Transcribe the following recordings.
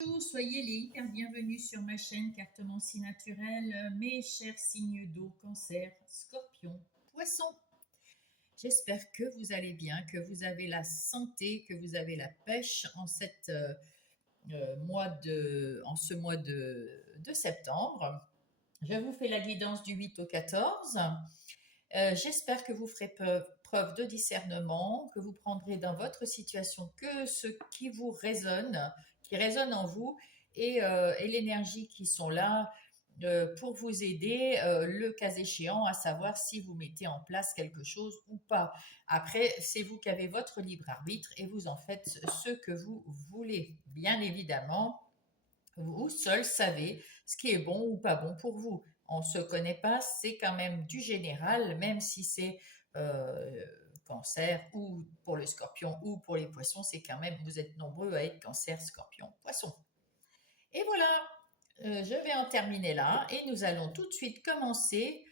Bonjour, soyez les hyper bienvenus sur ma chaîne Cartomancie naturelle, mes chers signes d'eau, cancer, scorpion, poisson. J'espère que vous allez bien, que vous avez la santé, que vous avez la pêche en, en ce mois de septembre. Je vous fais la guidance du 8 au 14. J'espère que vous ferez preuve de discernement, que vous prendrez dans votre situation que ce qui vous résonne, qui résonne en vous, et l'énergie qui sont là pour vous aider, le cas échéant, à savoir si vous mettez en place quelque chose ou pas. Après, c'est vous qui avez votre libre arbitre et vous en faites ce que vous voulez. Bien évidemment, vous seul savez ce qui est bon ou pas bon pour vous. On ne se connaît pas, c'est quand même du général, même si c'est euh, cancer ou pour le scorpion ou pour les poissons, c'est quand même, vous êtes nombreux à être cancer, scorpion, poisson. Et voilà, je vais en terminer là et nous allons tout de suite commencer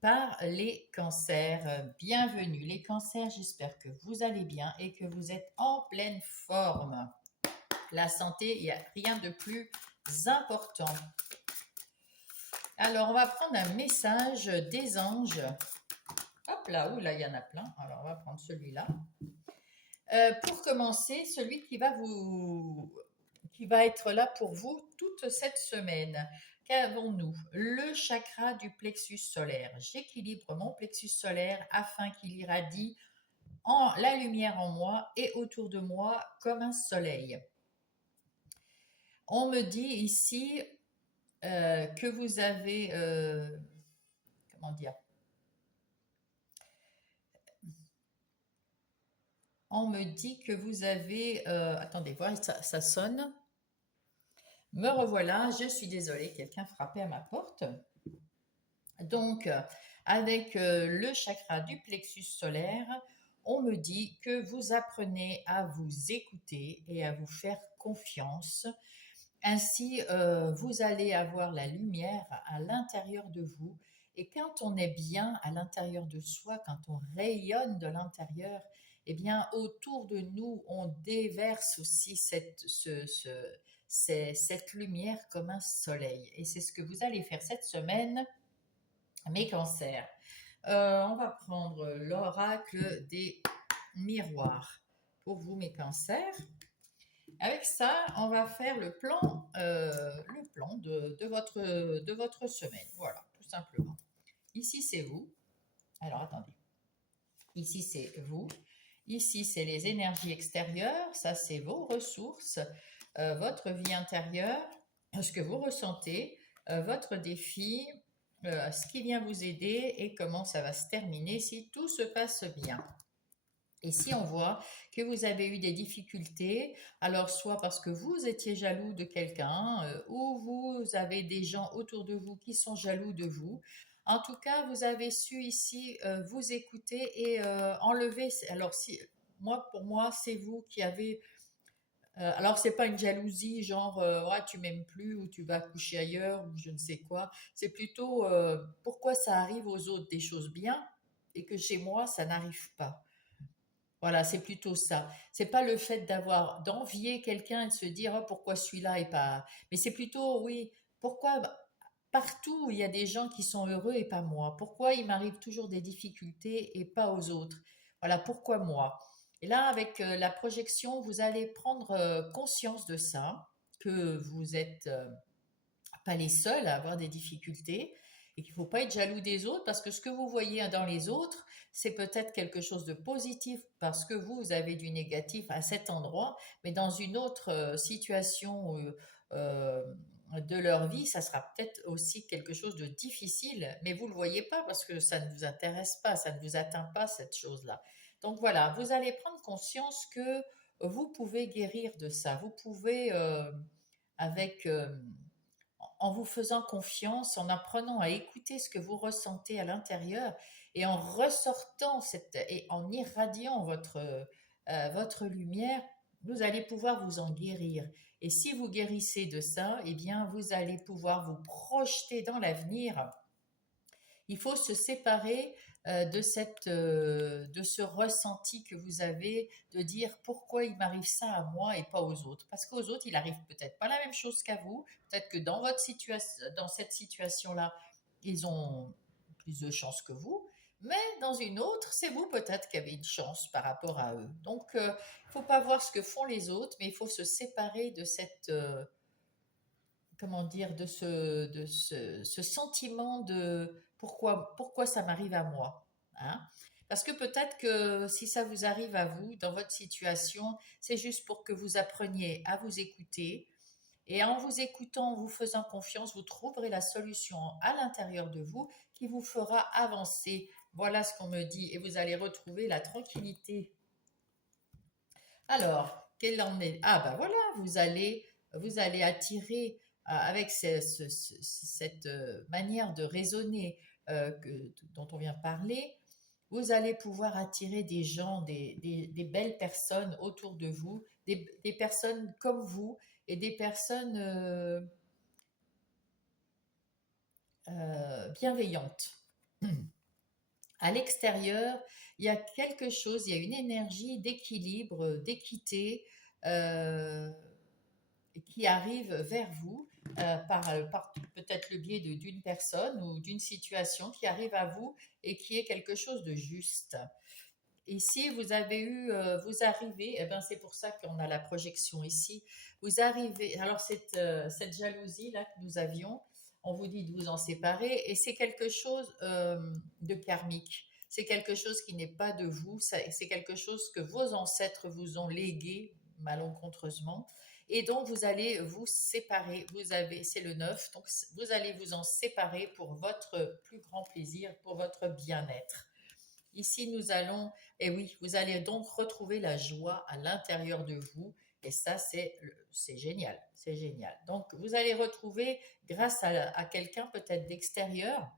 par les cancers. Bienvenue les cancers, j'espère que vous allez bien et que vous êtes en pleine forme. La santé, il n'y a rien de plus important. Alors, on va prendre un message des anges. Hop là, là, il y en a plein. Alors, on va prendre celui-là. Pour commencer, celui qui va être là pour vous toute cette semaine. Qu'avons-nous? Le chakra du plexus solaire. J'équilibre mon plexus solaire afin qu'il irradie la lumière en moi et autour de moi comme un soleil. On me dit ici que vous avez, comment dire, on me dit que vous avez, attendez, voir, ça sonne. Me revoilà, je suis désolée, quelqu'un frappait à ma porte. Donc, avec le chakra du plexus solaire, on me dit que vous apprenez à vous écouter et à vous faire confiance. Ainsi, vous allez avoir la lumière à l'intérieur de vous. Et quand on est bien à l'intérieur de soi, quand on rayonne de l'intérieur, eh bien, autour de nous, on déverse aussi cette lumière comme un soleil. Et c'est ce que vous allez faire cette semaine, mes cancers. On va prendre l'oracle des miroirs pour vous, mes cancers. Avec ça, on va faire le plan de votre semaine. Voilà, tout simplement. Ici, c'est vous. Alors, attendez. Ici, c'est vous. Ici, c'est les énergies extérieures. Ça, c'est vos ressources, votre vie intérieure, ce que vous ressentez, votre défi, ce qui vient vous aider et comment ça va se terminer si tout se passe bien. Et si on voit que vous avez eu des difficultés, alors soit parce que vous étiez jaloux de quelqu'un, ou vous avez des gens autour de vous qui sont jaloux de vous. En tout cas, vous avez su ici vous écouter et enlever. Alors si moi, pour moi, c'est vous qui avez. Alors c'est pas une jalousie genre ouais, tu m'aimes plus ou tu vas coucher ailleurs ou je ne sais quoi. C'est plutôt pourquoi ça arrive aux autres des choses bien et que chez moi ça n'arrive pas. Voilà, c'est plutôt ça. C'est pas le fait d'envier quelqu'un et de se dire oh, pourquoi celui-là est pas. Mais c'est plutôt oui, pourquoi partout il y a des gens qui sont heureux et pas moi. Pourquoi il m'arrive toujours des difficultés et pas aux autres. Voilà, pourquoi moi. Et là, avec la projection, vous allez prendre conscience de ça, que vous êtes pas les seuls à avoir des difficultés et qu'il ne faut pas être jaloux des autres parce que ce que vous voyez dans les autres, c'est peut-être quelque chose de positif parce que vous avez du négatif à cet endroit, mais dans une autre situation de leur vie, ça sera peut-être aussi quelque chose de difficile, mais vous ne le voyez pas parce que ça ne vous intéresse pas, ça ne vous atteint pas cette chose-là. Donc voilà, vous allez prendre conscience que vous pouvez guérir de ça, vous pouvez avec en vous faisant confiance, en apprenant à écouter ce que vous ressentez à l'intérieur et en ressortant et en irradiant votre lumière, vous allez pouvoir vous en guérir. Et si vous guérissez de ça, eh bien, vous allez pouvoir vous projeter dans l'avenir. Il faut se séparer de ce ressenti que vous avez de dire pourquoi il m'arrive ça à moi et pas aux autres. Parce qu'aux autres, il arrive peut-être pas la même chose qu'à vous. Peut-être que dans votre situation, dans cette situation-là, ils ont plus de chance que vous. Mais dans une autre, c'est vous peut-être qui avez une chance par rapport à eux. Donc, il ne faut pas voir ce que font les autres, mais il faut se séparer de cette, comment dire, ce sentiment de pourquoi ça m'arrive à moi. Hein. Parce que peut-être que si ça vous arrive à vous, dans votre situation, c'est juste pour que vous appreniez à vous écouter. Et en vous écoutant, en vous faisant confiance, vous trouverez la solution à l'intérieur de vous qui vous fera avancer. Voilà ce qu'on me dit. Et vous allez retrouver la tranquillité. Alors, quelle en est? Ah ben voilà, vous allez attirer avec cette manière de raisonner dont on vient parler, vous allez pouvoir attirer des gens, des belles personnes autour de vous, des personnes comme vous et des personnes bienveillantes. À l'extérieur, il y a quelque chose, il y a une énergie d'équilibre, d'équité euh, qui arrive vers vous par peut-être le biais d'une personne ou d'une situation qui arrive à vous et qui est quelque chose de juste. Ici, vous arrivez, eh ben c'est pour ça qu'on a la projection ici. Vous arrivez, alors cette jalousie là que nous avions, on vous dit de vous en séparer et c'est quelque chose de karmique. C'est quelque chose qui n'est pas de vous, c'est quelque chose que vos ancêtres vous ont légué malencontreusement. Et donc vous allez vous séparer. C'est le 9, donc vous allez vous en séparer pour votre plus grand plaisir, pour votre bien-être. Ici, nous allons, et oui, vous allez donc retrouver la joie à l'intérieur de vous. Et ça, c'est génial, c'est génial. Donc, vous allez retrouver, grâce à quelqu'un peut-être d'extérieur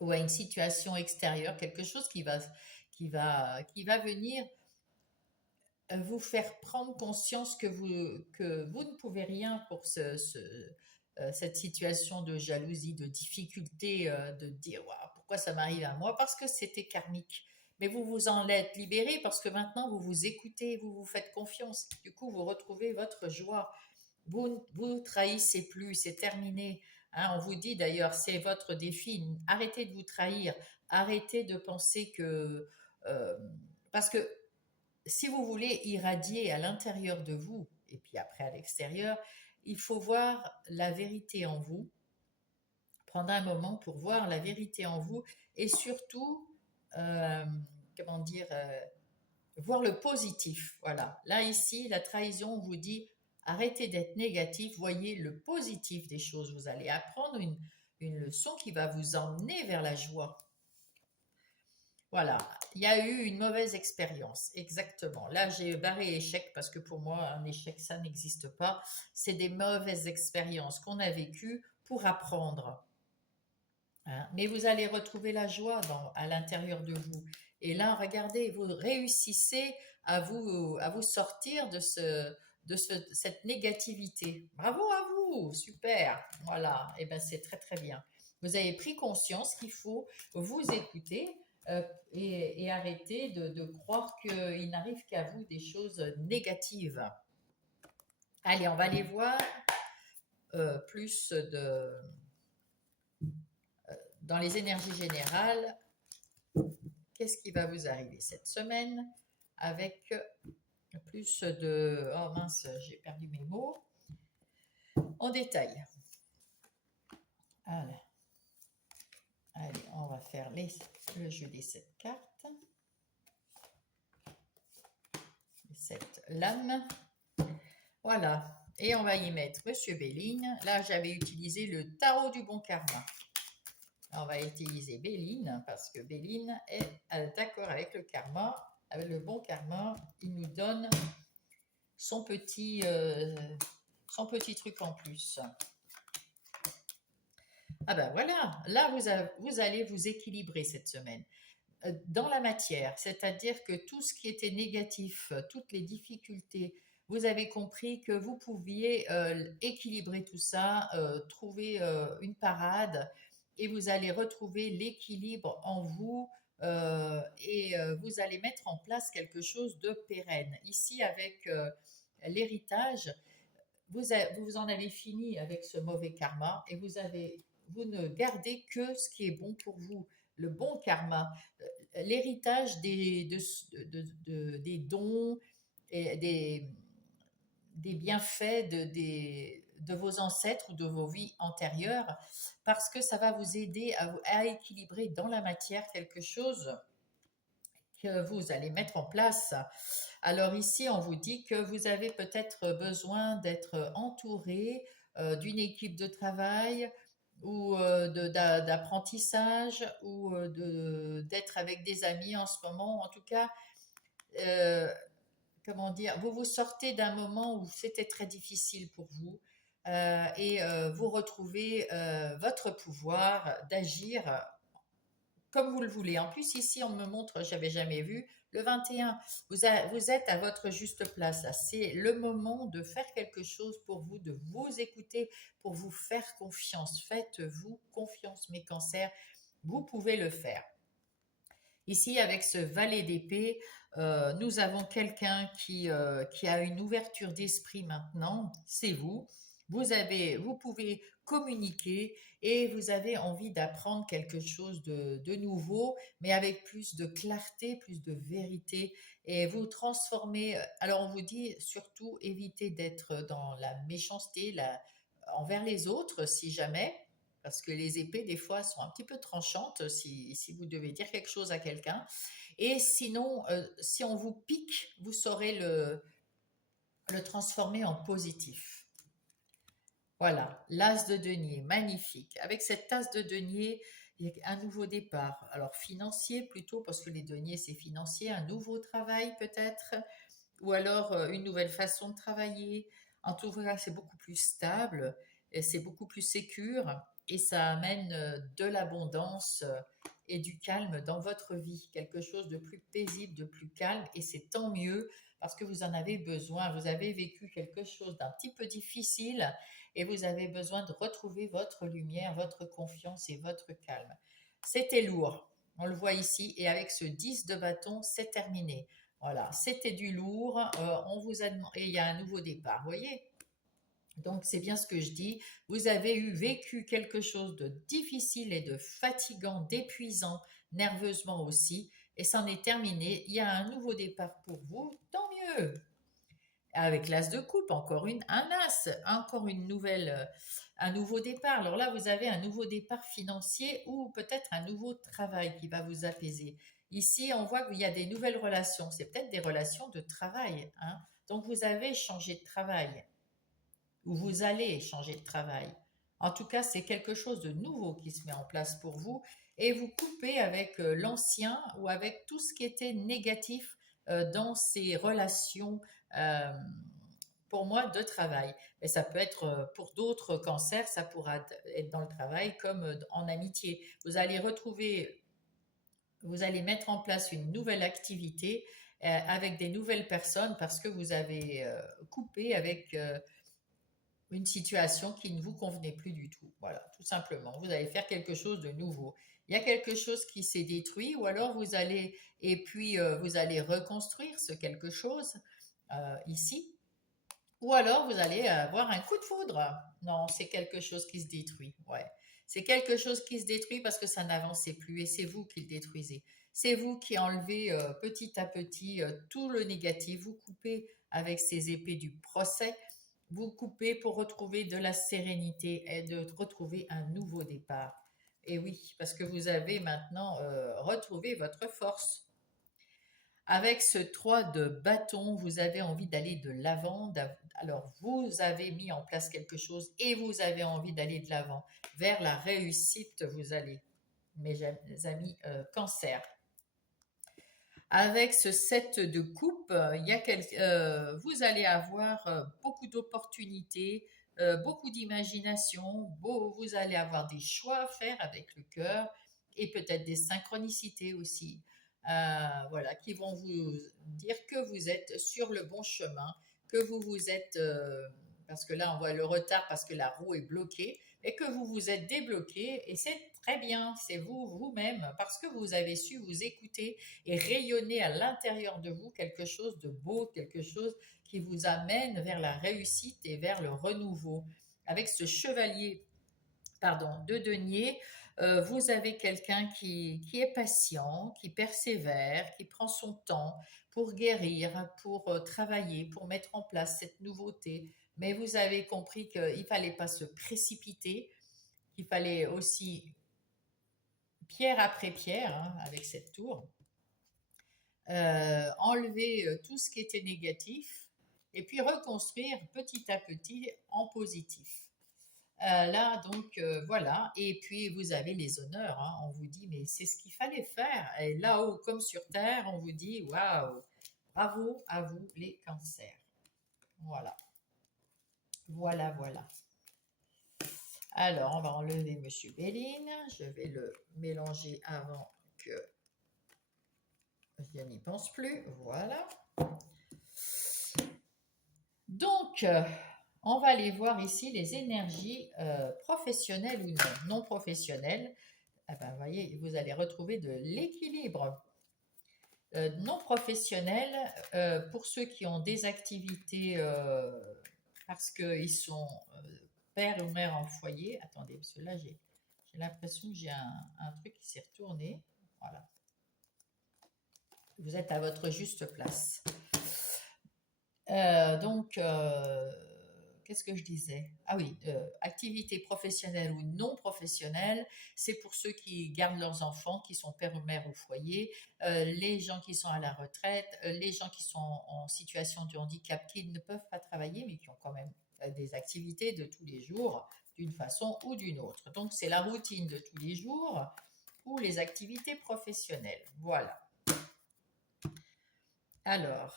ou à une situation extérieure, quelque chose qui va venir vous faire prendre conscience que vous ne pouvez rien pour cette situation de jalousie, de difficulté, de dire waouh, pourquoi ça m'arrive à moi, parce que c'était karmique. Mais vous vous en êtes libéré parce que maintenant vous vous écoutez, vous vous faites confiance. Du coup, vous retrouvez votre joie. Vous trahissez plus, c'est terminé. Hein, on vous dit d'ailleurs, c'est votre défi. Arrêtez de vous trahir. Arrêtez de penser que euh, parce que si vous voulez irradier à l'intérieur de vous et puis après à l'extérieur, il faut voir la vérité en vous, prendre un moment pour voir la vérité en vous et surtout, euh, comment dire, voir le positif. Voilà. Là, ici, la trahison, on vous dit, arrêtez d'être négatif, voyez le positif des choses. Vous allez apprendre une leçon qui va vous emmener vers la joie. Voilà, il y a eu une mauvaise expérience, exactement. Là, j'ai barré échec parce que pour moi, un échec, ça n'existe pas. C'est des mauvaises expériences qu'on a vécues pour apprendre. Hein. Mais vous allez retrouver la joie à l'intérieur de vous. Et là, regardez, vous réussissez à vous sortir cette négativité. Bravo à vous, super. Voilà, et ben c'est très très bien. Vous avez pris conscience qu'il faut vous écouter et arrêter de croire qu'il n'arrive qu'à vous des choses négatives. Allez, on va aller voir plus dans les énergies générales. Qu'est-ce qui va vous arriver cette semaine avec plus de... Oh mince, j'ai perdu mes mots. En détail. Allez, on va faire le jeu des 7 cartes. Les 7 lames. Voilà. Et on va y mettre Monsieur Béline. Là, j'avais utilisé le tarot du bon karma. On va utiliser Béline parce que Béline est d'accord avec le karma, avec le bon karma. Il nous donne son petit truc en plus. Ah ben voilà, là vous allez vous équilibrer cette semaine dans la matière, c'est-à-dire que tout ce qui était négatif, toutes les difficultés, vous avez compris que vous pouviez équilibrer tout ça, trouver une parade et vous allez retrouver l'équilibre en vous vous allez mettre en place quelque chose de pérenne. Ici, avec l'héritage, vous en avez fini avec ce mauvais karma et vous ne gardez que ce qui est bon pour vous, le bon karma, l'héritage des dons et des bienfaits de vos ancêtres ou de vos vies antérieures, parce que ça va vous aider à équilibrer dans la matière quelque chose que vous allez mettre en place. Alors ici, on vous dit que vous avez peut-être besoin d'être entouré d'une équipe de travail ou d'apprentissage ou d'être avec des amis en ce moment. En tout cas, euh, comment dire, vous vous sortez d'un moment où c'était très difficile pour vous vous retrouvez votre pouvoir d'agir comme vous le voulez. En plus, ici, on me montre, j'avais jamais vu, le 21. Vous êtes à votre juste place. C'est le moment de faire quelque chose pour vous, de vous écouter, pour vous faire confiance. Faites-vous confiance, mes cancers. Vous pouvez le faire. Ici, avec ce valet d'épée, nous avons quelqu'un qui a une ouverture d'esprit maintenant. C'est vous. Vous pouvez communiquer et vous avez envie d'apprendre quelque chose de nouveau, mais avec plus de clarté, plus de vérité. Et vous transformez. Alors, on vous dit surtout évitez d'être dans la méchanceté envers les autres, si jamais. Parce que les épées, des fois, sont un petit peu tranchantes si vous devez dire quelque chose à quelqu'un. Et sinon, si on vous pique, vous saurez le transformer en positif. Voilà, l'as de denier, magnifique. Avec cette tasse de denier, il y a un nouveau départ. Alors financier plutôt, parce que les deniers, c'est financier, un nouveau travail peut-être, ou alors une nouvelle façon de travailler. En tout cas, c'est beaucoup plus stable, et c'est beaucoup plus sécure et ça amène de l'abondance et du calme dans votre vie, quelque chose de plus paisible, de plus calme et c'est tant mieux parce que vous en avez besoin. Vous avez vécu quelque chose d'un petit peu difficile et vous avez besoin de retrouver votre lumière, votre confiance et votre calme. C'était lourd, on le voit ici et avec ce 10 de bâton, c'est terminé. Voilà, c'était du lourd. On vous a et il y a un nouveau départ. Vous voyez? Donc c'est bien ce que je dis. Vous avez vécu quelque chose de difficile et de fatigant, d'épuisant, nerveusement aussi, et c'en est terminé. Il y a un nouveau départ pour vous. Tant mieux. Avec l'as de coupe, un as, encore une nouvelle, un nouveau départ. Alors là, vous avez un nouveau départ financier ou peut-être un nouveau travail qui va vous apaiser. Ici, on voit qu'il y a des nouvelles relations. C'est peut-être des relations de travail, hein. Donc, vous avez changé de travail ou vous allez changer de travail. En tout cas, c'est quelque chose de nouveau qui se met en place pour vous et vous coupez avec l'ancien ou avec tout ce qui était négatif dans ces relations, euh, pour moi, de travail. Et ça peut être pour d'autres cancers, ça pourra être dans le travail comme en amitié. Vous allez mettre en place une nouvelle activité avec des nouvelles personnes parce que vous avez coupé avec une situation qui ne vous convenait plus du tout. Voilà, tout simplement. Vous allez faire quelque chose de nouveau. Il y a quelque chose qui s'est détruit ou alors vous allez reconstruire ce quelque chose ici. Ou alors vous allez avoir un coup de foudre. Non, c'est quelque chose qui se détruit. Ouais. C'est quelque chose qui se détruit parce que ça n'avançait plus et c'est vous qui le détruisez. C'est vous qui enlevez petit à petit tout le négatif. Vous coupez avec ces épées du procès. Vous coupez pour retrouver de la sérénité et de retrouver un nouveau départ. Et oui, parce que vous avez maintenant retrouvé votre force. Avec ce 3 de bâton, vous avez envie d'aller de l'avant. Alors, vous avez mis en place quelque chose et vous avez envie d'aller de l'avant. Vers la réussite, vous allez, mes amis cancer. Avec ce 7 de coupe, vous allez avoir beaucoup d'opportunités, beaucoup d'imagination, vous allez avoir des choix à faire avec le cœur et peut-être des synchronicités aussi, voilà, qui vont vous dire que vous êtes sur le bon chemin, que vous vous êtes parce que là, on voit le retard parce que la roue est bloquée, et que vous vous êtes débloqué, et c'est très bien, c'est vous, vous-même, parce que vous avez su vous écouter et rayonner à l'intérieur de vous quelque chose de beau, quelque chose qui vous amène vers la réussite et vers le renouveau. Avec ce chevalier, pardon, de denier, vous avez quelqu'un qui est patient, qui persévère, qui prend son temps pour guérir, pour travailler, pour mettre en place cette nouveauté. Mais vous avez compris qu'il ne fallait pas se précipiter, qu'il fallait aussi, pierre après pierre, hein, avec cette tour, enlever tout ce qui était négatif et puis reconstruire petit à petit en positif. Là, donc, voilà. Et puis, vous avez les honneurs, hein. On vous dit, mais c'est ce qu'il fallait faire. Et là-haut, comme sur Terre, on vous dit, waouh, bravo à vous, les cancers. Voilà. Voilà, voilà. Alors, on va enlever Monsieur Béline. Je vais le mélanger avant que je n'y pense plus. Voilà. Donc, on va aller voir ici les énergies professionnelles ou non professionnelles. Ah ben, voyez, vous allez retrouver de l'équilibre. Non professionnel, pour ceux qui ont des activités parce qu'ils sont père ou mère en foyer. Attendez, parce que là, j'ai l'impression que j'ai un truc qui s'est retourné. Voilà. Vous êtes à votre juste place. Donc, qu'est-ce que je disais? Ah oui, activité professionnelle ou non professionnelle, c'est pour ceux qui gardent leurs enfants, qui sont père ou mère au foyer, les gens qui sont à la retraite, les gens qui sont en situation de handicap, qui ne peuvent pas travailler, mais qui ont quand même des activités de tous les jours, d'une façon ou d'une autre. Donc, c'est la routine de tous les jours ou les activités professionnelles. Voilà. Alors,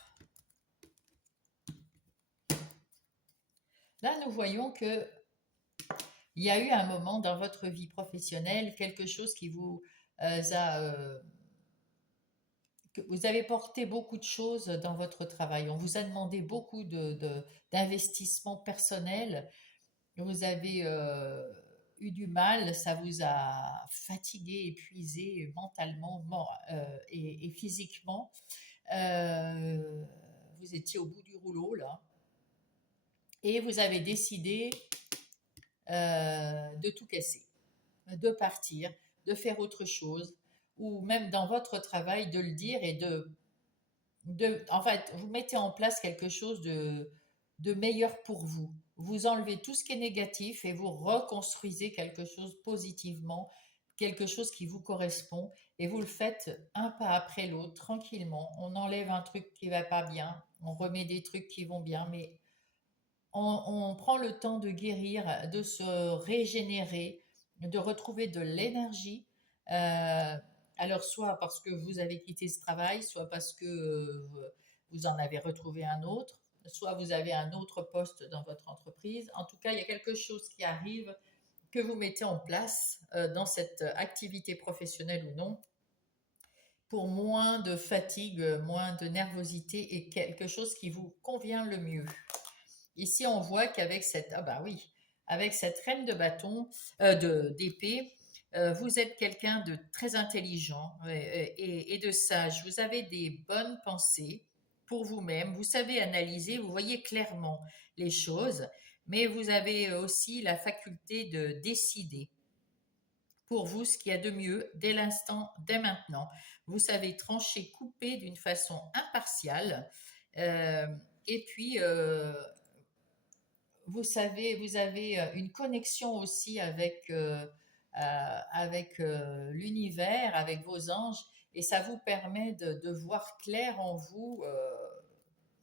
là, nous voyons que il y a eu un moment dans votre vie professionnelle, quelque chose qui vous que vous avez porté beaucoup de choses dans votre travail. On vous a demandé beaucoup d'investissement personnel. Vous avez eu du mal, ça vous a fatigué, épuisé mentalement et physiquement. Vous étiez au bout du rouleau là. Et vous avez décidé de tout casser, de partir, de faire autre chose, ou même dans votre travail de le dire et en fait, vous mettez en place quelque chose de meilleur pour vous. Vous enlevez tout ce qui est négatif et vous reconstruisez quelque chose positivement, quelque chose qui vous correspond et vous le faites un pas après l'autre, tranquillement. On enlève un truc qui va pas bien, on remet des trucs qui vont bien, mais on prend le temps de guérir, de se régénérer, de retrouver de l'énergie. Alors, soit parce que vous avez quitté ce travail, soit parce que vous en avez retrouvé un autre, soit vous avez un autre poste dans votre entreprise. En tout cas, il y a quelque chose qui arrive que vous mettez en place dans cette activité professionnelle ou non pour moins de fatigue, moins de nervosité et quelque chose qui vous convient le mieux. Ici, on voit qu'avec cette, ah bah oui, avec cette reine de bâton, d'épée, vous êtes quelqu'un de très intelligent et de sage. Vous avez des bonnes pensées pour vous-même. Vous savez analyser, vous voyez clairement les choses, mais vous avez aussi la faculté de décider pour vous ce qu'il y a de mieux dès l'instant, dès maintenant. Vous savez trancher, couper d'une façon impartiale. euh, et puis, vous savez, vous avez une connexion aussi avec l'univers, avec vos anges, et ça vous permet de voir clair en vous.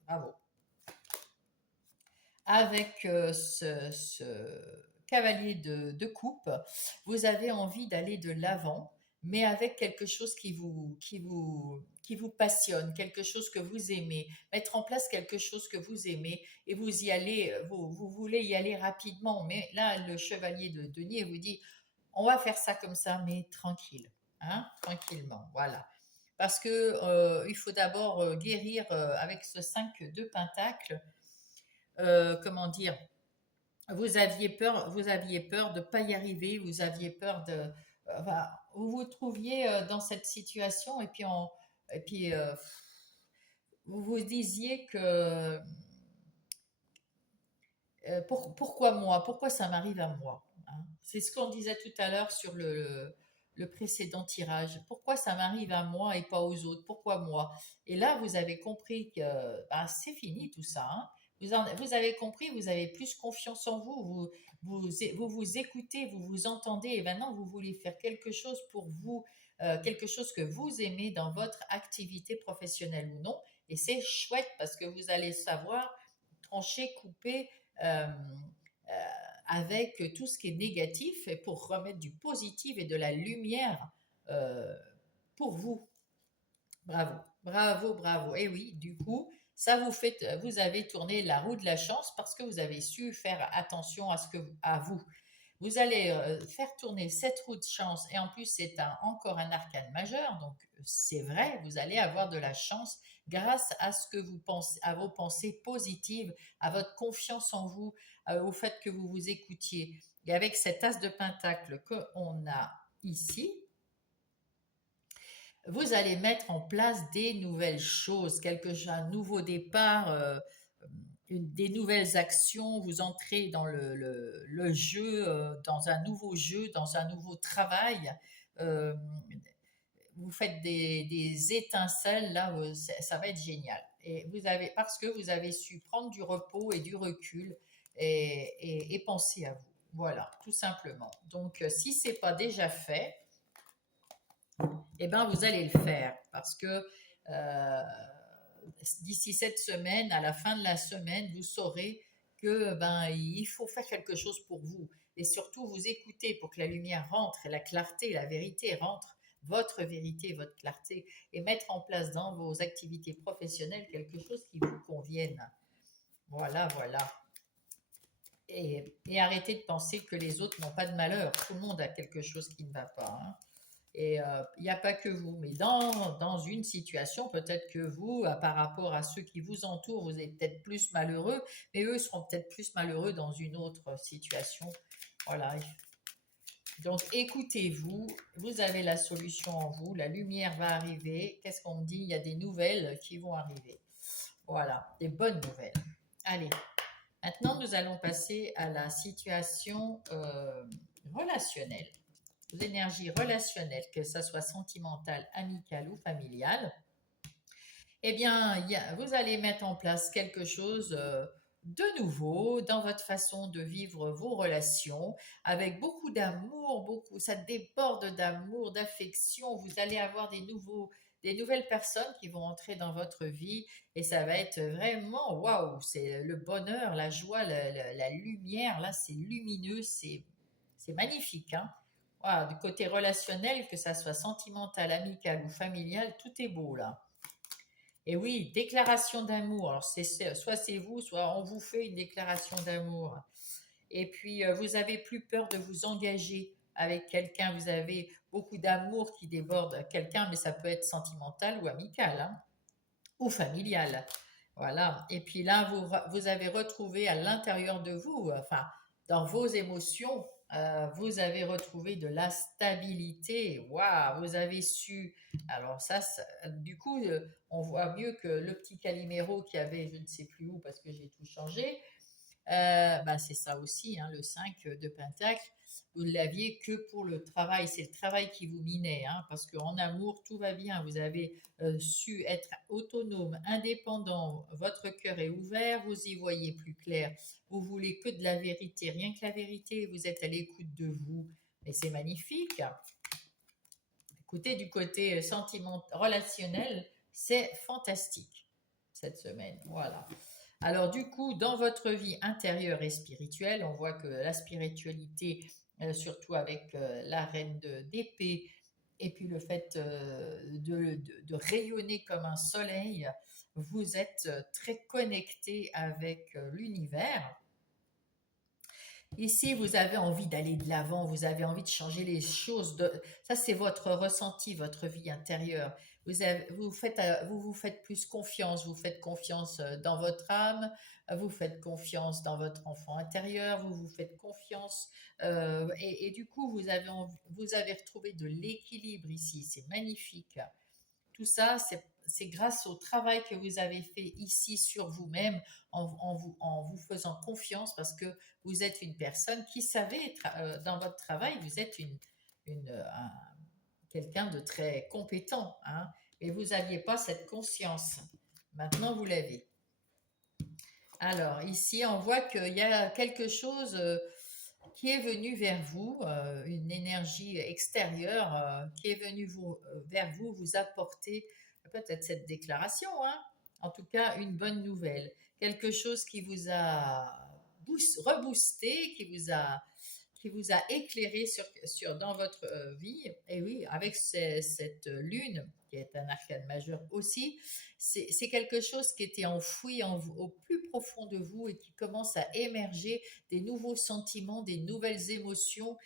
Bravo. Avec ce cavalier de coupe, vous avez envie d'aller de l'avant, mais avec quelque chose qui vous passionne, quelque chose que vous aimez, mettre en place quelque chose que vous aimez, et vous y allez, vous voulez y aller rapidement, mais là, le chevalier de denier vous dit, on va faire ça comme ça, mais tranquille, hein, tranquillement, voilà. Parce que il faut d'abord guérir avec ce 5 de Pentacle, comment dire, vous aviez peur de ne pas y arriver, vous aviez peur de, enfin, vous vous trouviez dans cette situation et puis vous vous disiez que pourquoi moi? Pourquoi ça m'arrive à moi? Hein. C'est ce qu'on disait tout à l'heure sur le précédent tirage. Pourquoi ça m'arrive à moi et pas aux autres? Pourquoi moi? Et là, vous avez compris que ben, c'est fini tout ça. Hein. Vous avez compris, vous avez plus confiance en vous, vous écoutez, vous vous entendez et maintenant vous voulez faire quelque chose pour vous, quelque chose que vous aimez dans votre activité professionnelle ou non. Et c'est chouette parce que vous allez savoir trancher, couper euh, euh, avec tout ce qui est négatif et pour remettre du positif et de la lumière euh, pour vous. Bravo, bravo, bravo. Et oui, du coup, ça vous fait, vous avez tourné la roue de la chance parce que vous avez su faire attention à vous. Vous allez faire tourner cette roue de chance et en plus c'est encore un arcane majeur, donc c'est vrai, vous allez avoir de la chance grâce à ce que vous pensez, à vos pensées positives, à votre confiance en vous, au fait que vous vous écoutiez. Et avec cet as de pentacle qu'on a ici, vous allez mettre en place des nouvelles choses, un nouveau départ, des nouvelles actions, vous entrez dans le jeu, dans un nouveau jeu, dans un nouveau travail. euh, vous faites des étincelles, là, ça va être génial. Et parce que vous avez su prendre du repos et du recul et penser à vous. Voilà, tout simplement. Donc, si ce n'est pas déjà fait, eh ben, vous allez le faire parce que euh, d'ici cette semaine, à la fin de la semaine, vous saurez que ben, il faut faire quelque chose pour vous et surtout vous écouter pour que la lumière rentre et la clarté, la vérité rentre, votre vérité, votre clarté et mettre en place dans vos activités professionnelles quelque chose qui vous convienne. Voilà, voilà. Et arrêtez de penser que les autres n'ont pas de malheur. Tout le monde a quelque chose qui ne va pas. Hein. Et il n'y a pas que vous, mais dans une situation, peut-être que vous, par rapport à ceux qui vous entourent, vous êtes peut-être plus malheureux, mais eux seront peut-être plus malheureux dans une autre situation. Voilà. Donc écoutez-vous, vous avez la solution en vous, la lumière va arriver. Qu'est-ce qu'on me dit? Il y a des nouvelles qui vont arriver. Voilà, des bonnes nouvelles. Allez, maintenant nous allons passer à la situation relationnelle, aux énergies relationnelles, que ce soit sentimentale, amicale ou familiale, eh bien, vous allez mettre en place quelque chose de nouveau dans votre façon de vivre vos relations, avec beaucoup d'amour, beaucoup, ça déborde d'amour, d'affection. Vous allez avoir des nouvelles personnes qui vont entrer dans votre vie et ça va être vraiment waouh, c'est le bonheur, la joie, la lumière. Là, c'est lumineux, c'est magnifique. Hein. Voilà, du côté relationnel, que ça soit sentimental, amical ou familial, tout est beau là. Et oui, déclaration d'amour. Alors, soit c'est vous, soit on vous fait une déclaration d'amour. Et puis, vous avez plus peur de vous engager avec quelqu'un. Vous avez beaucoup d'amour qui déborde quelqu'un, mais ça peut être sentimental ou amical, hein, ou familial. Voilà. Et puis là, vous avez retrouvé à l'intérieur de vous, enfin, dans vos émotions, vous avez retrouvé de la stabilité. Waouh, vous avez su. Alors du coup, on voit mieux que le petit Calimero qui avait, je ne sais plus où, parce que j'ai tout changé. Bah, c'est ça aussi, hein, le 5 de Pentacle. Vous l'aviez que pour le travail. C'est le travail qui vous minait, hein, parce qu'en amour, tout va bien. Vous avez su être autonome, indépendant. Votre cœur est ouvert. Vous y voyez plus clair. Vous voulez que de la vérité, rien que la vérité. Vous êtes à l'écoute de vous. Mais c'est magnifique. Écoutez, du côté sentiment relationnel, c'est fantastique cette semaine. Voilà. Alors du coup, dans votre vie intérieure et spirituelle, on voit que la spiritualité, surtout avec la reine d'épée, et puis le fait de rayonner comme un soleil, vous êtes très connecté avec l'univers. Ici, vous avez envie d'aller de l'avant, vous avez envie de changer les choses. Ça, c'est votre ressenti, votre vie intérieure. Vous vous faites plus confiance, vous faites confiance dans votre âme, vous faites confiance dans votre enfant intérieur, vous vous faites confiance. Et du coup, vous avez retrouvé de l'équilibre ici. C'est magnifique. Tout ça, c'est grâce au travail que vous avez fait ici sur vous-même, en vous faisant confiance, parce que vous êtes une personne qui savait, dans votre travail, vous êtes quelqu'un de très compétent, hein, et vous n'aviez pas cette conscience. Maintenant, vous l'avez. Alors, ici, on voit qu'il y a quelque chose qui est venu vers vous, une énergie extérieure qui est venue vers vous, vous apporter peut-être cette déclaration, hein, en tout cas une bonne nouvelle, quelque chose qui vous a reboosté, qui vous a éclairé dans votre vie. Et oui, avec cette lune, qui est un arcane majeur aussi, c'est quelque chose qui était enfoui au plus profond de vous et qui commence à émerger, des nouveaux sentiments, des nouvelles émotions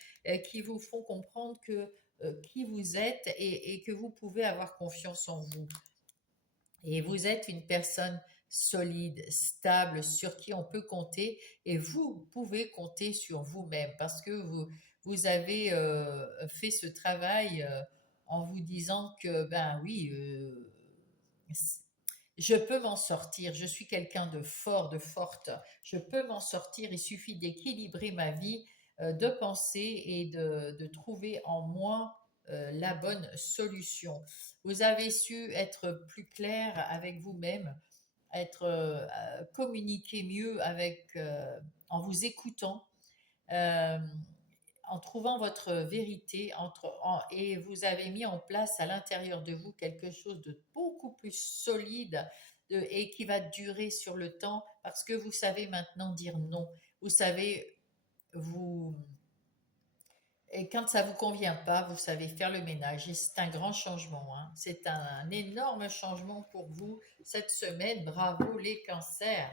qui vous font comprendre qui vous êtes, et que vous pouvez avoir confiance en vous. Et vous êtes une personne solide, stable, sur qui on peut compter, et vous pouvez compter sur vous-même, parce que vous avez fait ce travail en vous disant que, ben oui, je peux m'en sortir, je suis quelqu'un de fort, de forte, je peux m'en sortir, il suffit d'équilibrer ma vie, de penser et de trouver en moi la bonne solution. Vous avez su être plus clair avec vous-même, communiquer mieux en vous écoutant, euh, en trouvant votre vérité, et vous avez mis en place à l'intérieur de vous quelque chose de beaucoup plus solide, et qui va durer sur le temps, parce que vous savez maintenant dire non. Vous savez, vous et quand ça vous convient pas, vous savez faire le ménage. Et c'est un grand changement, hein. C'est un énorme changement pour vous cette semaine. Bravo les cancers.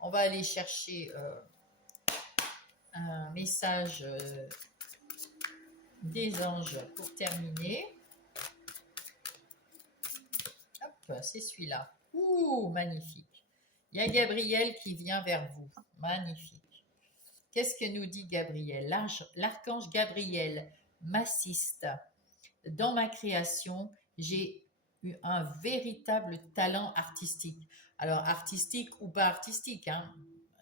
On va aller chercher un message des anges pour terminer. Hop, c'est celui-là. Ouh, magnifique. Il y a Gabriel qui vient vers vous. Magnifique. Qu'est-ce que nous dit Gabriel? L'archange Gabriel m'assiste. Dans ma création, j'ai eu un véritable talent artistique. Alors, artistique ou pas artistique, hein,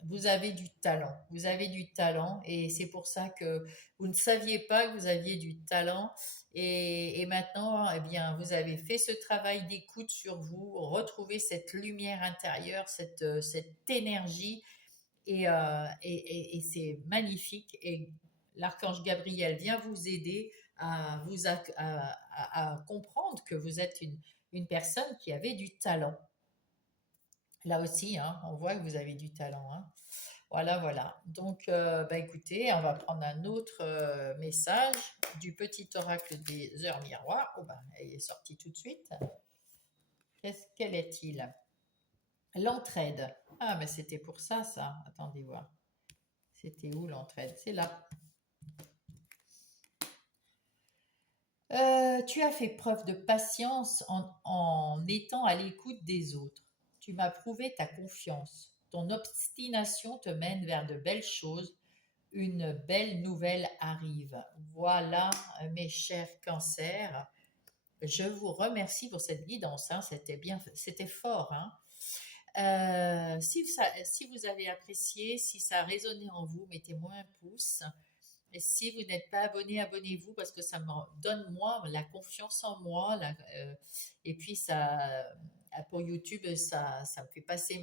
vous avez du talent. Vous avez du talent, et c'est pour ça que vous ne saviez pas que vous aviez du talent. Et maintenant, eh bien, vous avez fait ce travail d'écoute sur vous, retrouver cette lumière intérieure, cette énergie, et c'est magnifique. Et l'archange Gabriel vient vous aider à comprendre que vous êtes une personne qui avait du talent. Là aussi, hein, on voit que vous avez du talent, hein. Voilà, voilà. Donc, bah, écoutez, on va prendre un autre message du petit oracle des heures miroirs. Oh, bah, il est sorti tout de suite. Quel est-il? L'entraide. Ah, mais c'était pour ça. Attendez voir. C'était où l'entraide? C'est là. Tu as fait preuve de patience en étant à l'écoute des autres. Tu m'as prouvé ta confiance. Ton obstination te mène vers de belles choses. Une belle nouvelle arrive. Voilà, mes chers cancers. Je vous remercie pour cette guidance, hein. C'était fort, hein. Si vous avez apprécié, si ça a résonné en vous, mettez-moi un pouce. Et si vous n'êtes pas abonné, abonnez-vous, parce que ça me donne moi la confiance en moi. Et puis pour YouTube, ça me fait passer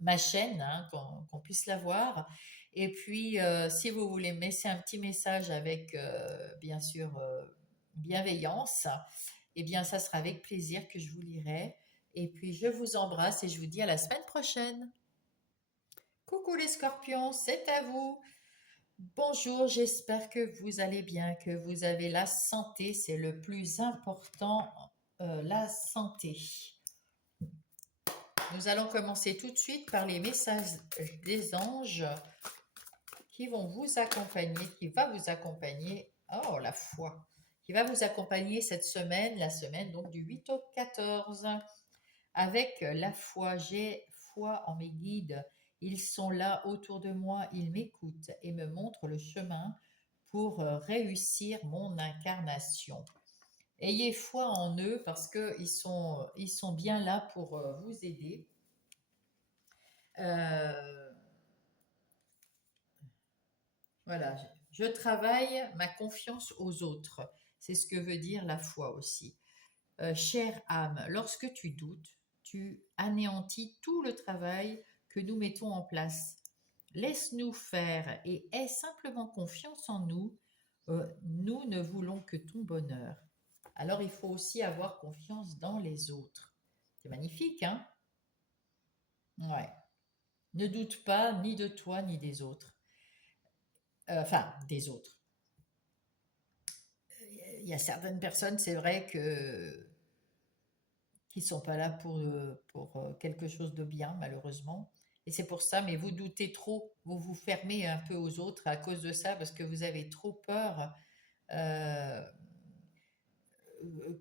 ma chaîne, hein, qu'on puisse la voir. Et puis, si vous voulez me laisser un petit message avec, bien sûr, bienveillance, eh bien, ça sera avec plaisir que je vous lirai. Et puis, je vous embrasse et je vous dis à la semaine prochaine. Coucou les scorpions, c'est à vous. Bonjour, j'espère que vous allez bien, que vous avez la santé, c'est le plus important, la santé. Nous allons commencer tout de suite par les messages des anges qui vont vous accompagner, qui va vous accompagner, oh la foi, qui va vous accompagner cette semaine, la semaine donc du 8 au 14. Avec la foi, j'ai foi en mes guides. Ils sont là autour de moi, ils m'écoutent et me montrent le chemin pour réussir mon incarnation. Ayez foi en eux parce qu'ils sont bien là pour vous aider. Voilà, je travaille ma confiance aux autres. C'est ce que veut dire la foi aussi. Chère âme, lorsque tu doutes, tu anéantis tout le travail que nous mettons en place. Laisse-nous faire et aie simplement confiance en nous. Nous ne voulons que ton bonheur. Alors il faut aussi avoir confiance dans les autres. C'est magnifique, hein? Ouais. Ne doute pas ni de toi ni des autres. Enfin, des autres. Il y a certaines personnes, c'est vrai que qui sont pas là pour quelque chose de bien, malheureusement. Et c'est pour ça, mais vous doutez trop, vous vous fermez un peu aux autres à cause de ça, parce que vous avez trop peur euh,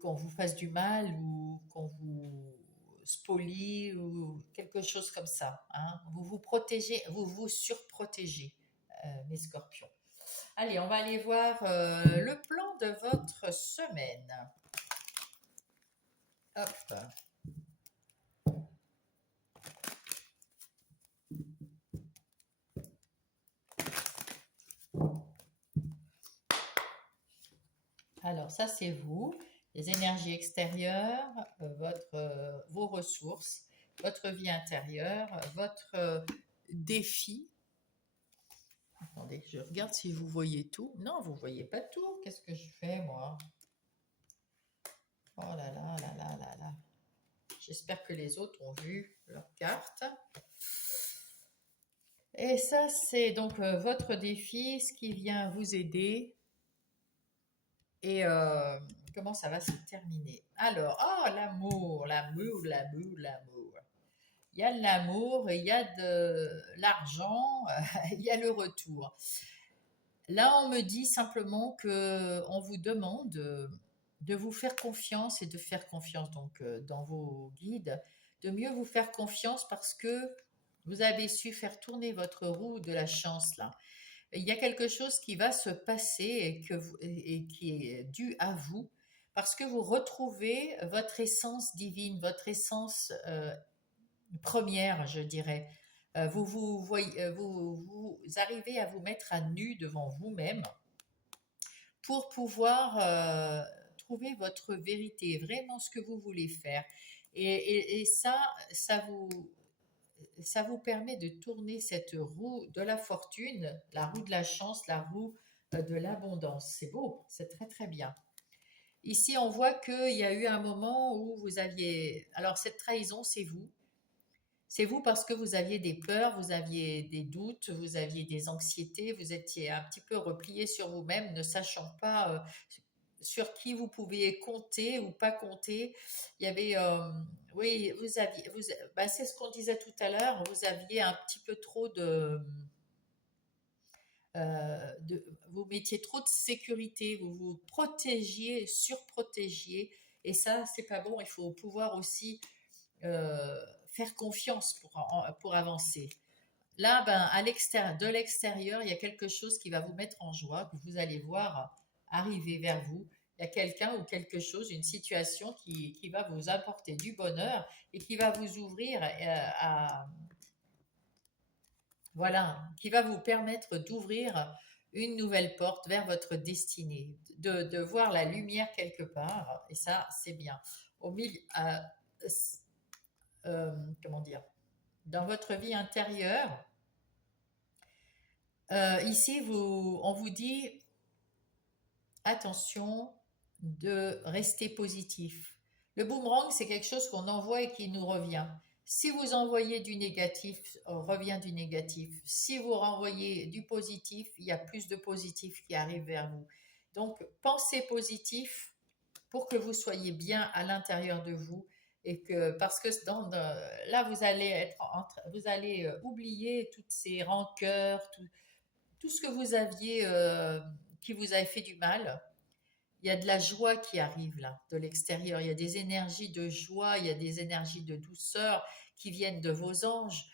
qu'on vous fasse du mal ou qu'on vous spolie ou quelque chose comme ça. Hein. Vous vous protégez, vous vous surprotégez, mes scorpions. Allez, on va aller voir le plan de votre semaine. Hop. Alors, ça, c'est vous, les énergies extérieures, vos ressources, votre vie intérieure, votre défi. Attendez, je regarde si vous voyez tout. Non, vous ne voyez pas tout. Qu'est-ce que je fais, moi? Oh là là là là là là. J'espère que les autres ont vu leur carte. Et ça, c'est donc votre défi, ce qui vient vous aider. Et comment ça va se terminer? Alors, oh, l'amour, l'amour, l'amour, l'amour. Il y a l'amour, il y a de l'argent, il y a le retour. Là, on me dit simplement que on vous demande de vous faire confiance et de faire confiance donc dans vos guides, de mieux vous faire confiance parce que vous avez su faire tourner votre roue de la chance là. Il y a quelque chose qui va se passer et qui est dû à vous parce que vous retrouvez votre essence divine, votre essence première, je dirais. Vous arrivez à vous mettre à nu devant vous-même pour pouvoir trouver votre vérité, vraiment ce que vous voulez faire. Et ça vous permet de tourner cette roue de la fortune, la roue de la chance, la roue de l'abondance. C'est beau, c'est très très bien. Ici, on voit qu'il y a eu un moment où vous aviez... Alors, cette trahison, c'est vous. C'est vous parce que vous aviez des peurs, vous aviez des doutes, vous aviez des anxiétés, vous étiez un petit peu replié sur vous-même, ne sachant pas sur qui vous pouviez compter ou pas compter. Il y avait, oui, ben, c'est ce qu'on disait tout à l'heure, vous aviez un petit peu trop vous mettiez trop de sécurité, vous vous protégiez, surprotégiez, et ça, c'est pas bon. Il faut pouvoir aussi faire confiance pour avancer. Là, ben, de l'extérieur, il y a quelque chose qui va vous mettre en joie, que vous allez voir arriver vers vous. Il y a quelqu'un ou quelque chose, une situation qui va vous apporter du bonheur et qui va vous ouvrir voilà, qui va vous permettre d'ouvrir une nouvelle porte vers votre destinée, de voir la lumière quelque part, et ça, c'est bien. Au milieu, comment dire, dans votre vie intérieure, ici, on vous dit attention de rester positif. Le boomerang, c'est quelque chose qu'on envoie et qui nous revient. Si vous envoyez du négatif, revient du négatif. Si vous renvoyez du positif, il y a plus de positif qui arrive vers vous. Donc, pensez positif pour que vous soyez bien à l'intérieur de vous et que parce que là vous allez oublier toutes ces rancœurs, tout ce que vous aviez, qui vous avait fait du mal, il y a de la joie qui arrive là, de l'extérieur. Il y a des énergies de joie, il y a des énergies de douceur qui viennent de vos anges,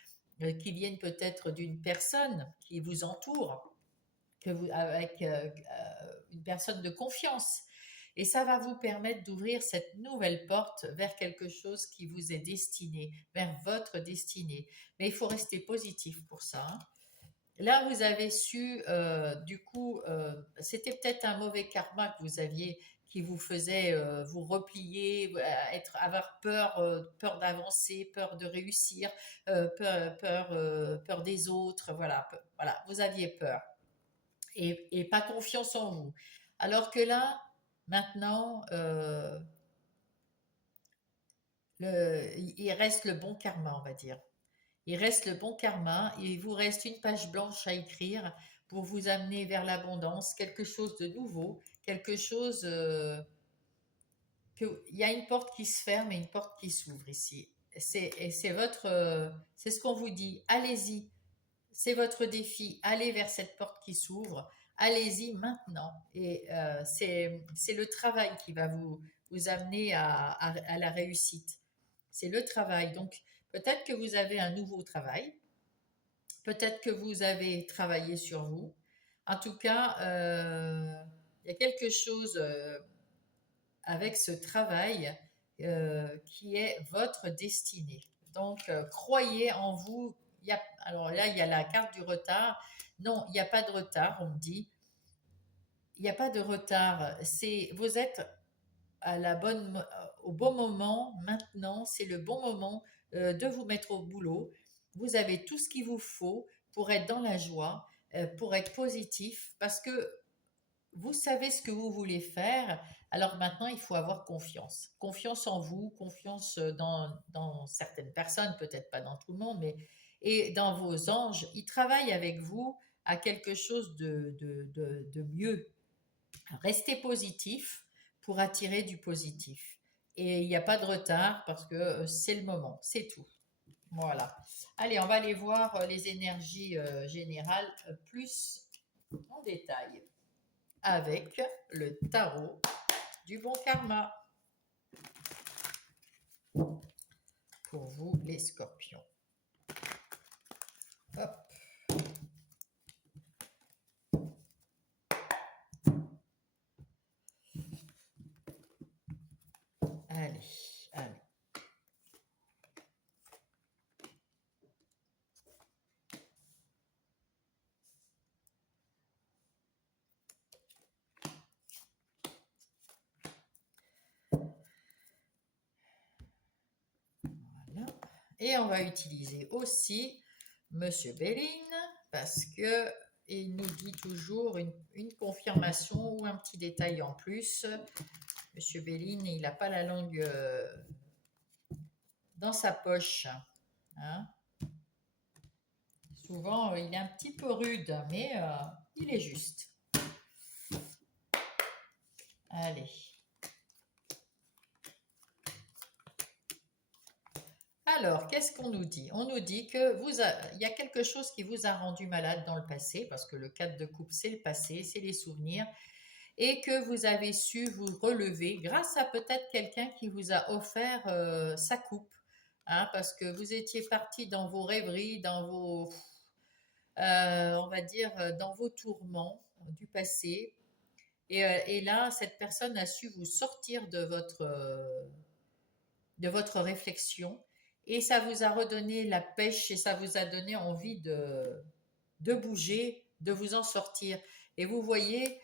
qui viennent peut-être d'une personne qui vous entoure, avec une personne de confiance. Et ça va vous permettre d'ouvrir cette nouvelle porte vers quelque chose qui vous est destiné, vers votre destinée. Mais il faut rester positif pour ça, hein. Là, vous avez su, du coup, c'était peut-être un mauvais karma que vous aviez qui vous faisait vous replier, avoir peur, peur d'avancer, peur de réussir, peur des autres, voilà, voilà, vous aviez peur et pas confiance en vous. Alors que là, maintenant, il reste le bon karma, on va dire. Il reste le bon karma et il vous reste une page blanche à écrire pour vous amener vers l'abondance, quelque chose de nouveau, quelque chose il y a une porte qui se ferme et une porte qui s'ouvre ici. C'est votre, c'est ce qu'on vous dit. Allez-y, c'est votre défi. Allez vers cette porte qui s'ouvre. Allez-y maintenant. Et c'est le travail qui va vous amener à la réussite. C'est le travail. Donc, peut-être que vous avez un nouveau travail. Peut-être que vous avez travaillé sur vous. En tout cas, il y a quelque chose avec ce travail qui est votre destinée. Donc, croyez en vous. Alors là, il y a la carte du retard. Non, il n'y a pas de retard, on me dit. Il n'y a pas de retard. Vous êtes à au bon moment, maintenant, c'est le bon moment de vous mettre au boulot. Vous avez tout ce qu'il vous faut pour être dans la joie, pour être positif, parce que vous savez ce que vous voulez faire. Alors maintenant, il faut avoir confiance. Confiance en vous, confiance dans certaines personnes, peut-être pas dans tout le monde, mais et dans vos anges. Ils travaillent avec vous à quelque chose de mieux. Restez positif pour attirer du positif. Et il n'y a pas de retard parce que c'est le moment, c'est tout. Voilà. Allez, on va aller voir les énergies générales plus en détail avec le tarot du bon karma pour vous les scorpions. Hop. Allez, allez. Voilà. Et on va utiliser aussi Monsieur Bellin parce que il nous dit toujours une confirmation ou un petit détail en plus. Monsieur Bellin, il n'a pas la langue dans sa poche, hein. Souvent, il est un petit peu rude, mais il est juste. Allez. Alors, qu'est-ce qu'on nous dit? On nous dit que il y a quelque chose qui vous a rendu malade dans le passé, parce que le 4 de coupe, c'est le passé, c'est les souvenirs, et que vous avez su vous relever grâce à peut-être quelqu'un qui vous a offert sa coupe, hein, parce que vous étiez parti dans vos rêveries, dans vos, on va dire, dans vos tourments du passé. Et là, cette personne a su vous sortir de votre réflexion et ça vous a redonné la pêche et ça vous a donné envie de bouger, de vous en sortir. Et vous voyez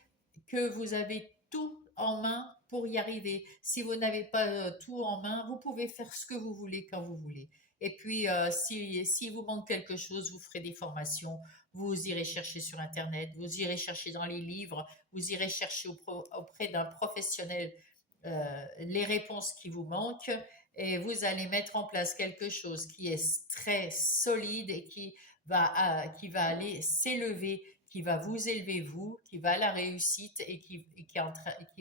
que vous avez tout en main pour y arriver. Si vous n'avez pas tout en main, vous pouvez faire ce que vous voulez quand vous voulez. Et puis, si vous manque quelque chose, vous ferez des formations, vous irez chercher sur Internet, vous irez chercher dans les livres, vous irez chercher auprès d'un professionnel les réponses qui vous manquent et vous allez mettre en place quelque chose qui est très solide et qui va aller s'élever, qui va vous élever vous, qui va à la réussite et qui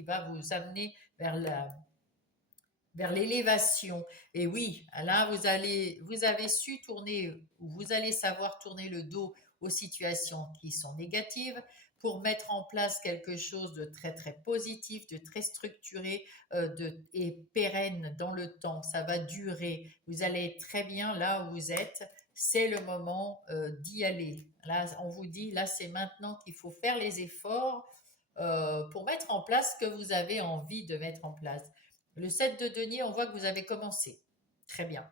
va vous amener vers l'élévation. Et oui, là, vous avez su tourner, vous allez savoir tourner le dos aux situations qui sont négatives, pour mettre en place quelque chose de très très positif, de très structuré et pérenne dans le temps. Ça va durer. Vous allez être très bien là où vous êtes. C'est le moment d'y aller. Là, on vous dit, là, c'est maintenant qu'il faut faire les efforts pour mettre en place ce que vous avez envie de mettre en place. Le 7 de denier, on voit que vous avez commencé. Très bien.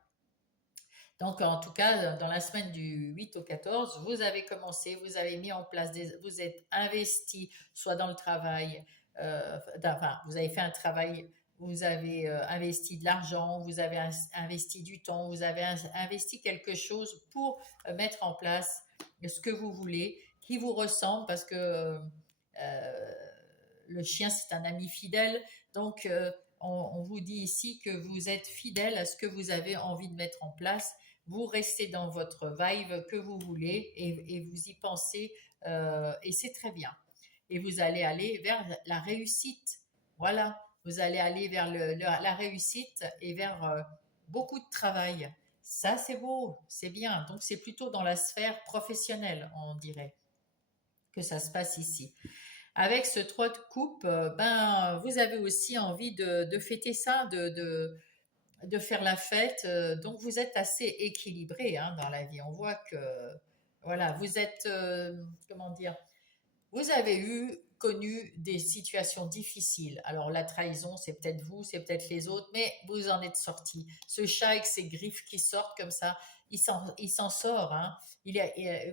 Donc, en tout cas, dans la semaine du 8 au 14, vous avez commencé, vous avez mis en place, vous êtes investi, soit dans le travail, enfin, vous avez fait un travail, vous avez investi de l'argent, vous avez investi du temps, vous avez investi quelque chose pour mettre en place ce que vous voulez, qui vous ressemble, parce que le chien, c'est un ami fidèle. Donc, on vous dit ici que vous êtes fidèle à ce que vous avez envie de mettre en place. Vous restez dans votre vibe que vous voulez et vous y pensez et c'est très bien. Et vous allez aller vers la réussite. Voilà, vous allez aller vers la réussite et vers beaucoup de travail. Ça, c'est beau, c'est bien. Donc, c'est plutôt dans la sphère professionnelle, on dirait, que ça se passe ici. Avec ce 3 de coupe, ben, vous avez aussi envie de fêter ça, de faire la fête. Donc, vous êtes assez équilibré hein, dans la vie. On voit que, voilà, vous êtes, comment dire, vous avez connu des situations difficiles. Alors, la trahison, c'est peut-être vous, c'est peut-être les autres, mais vous en êtes sorti. Ce chat avec ses griffes qui sortent comme ça, il s'en sort. Hein.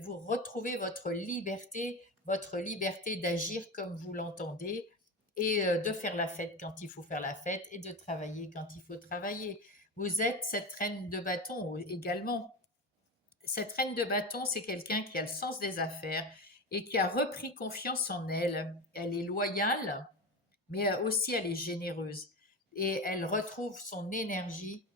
Vous retrouvez votre liberté d'agir comme vous l'entendez et de faire la fête quand il faut faire la fête et de travailler quand il faut travailler. Vous êtes cette reine de bâton également. Cette reine de bâton, c'est quelqu'un qui a le sens des affaires et qui a repris confiance en elle. Elle est loyale, mais aussi elle est généreuse. Et elle retrouve son énergie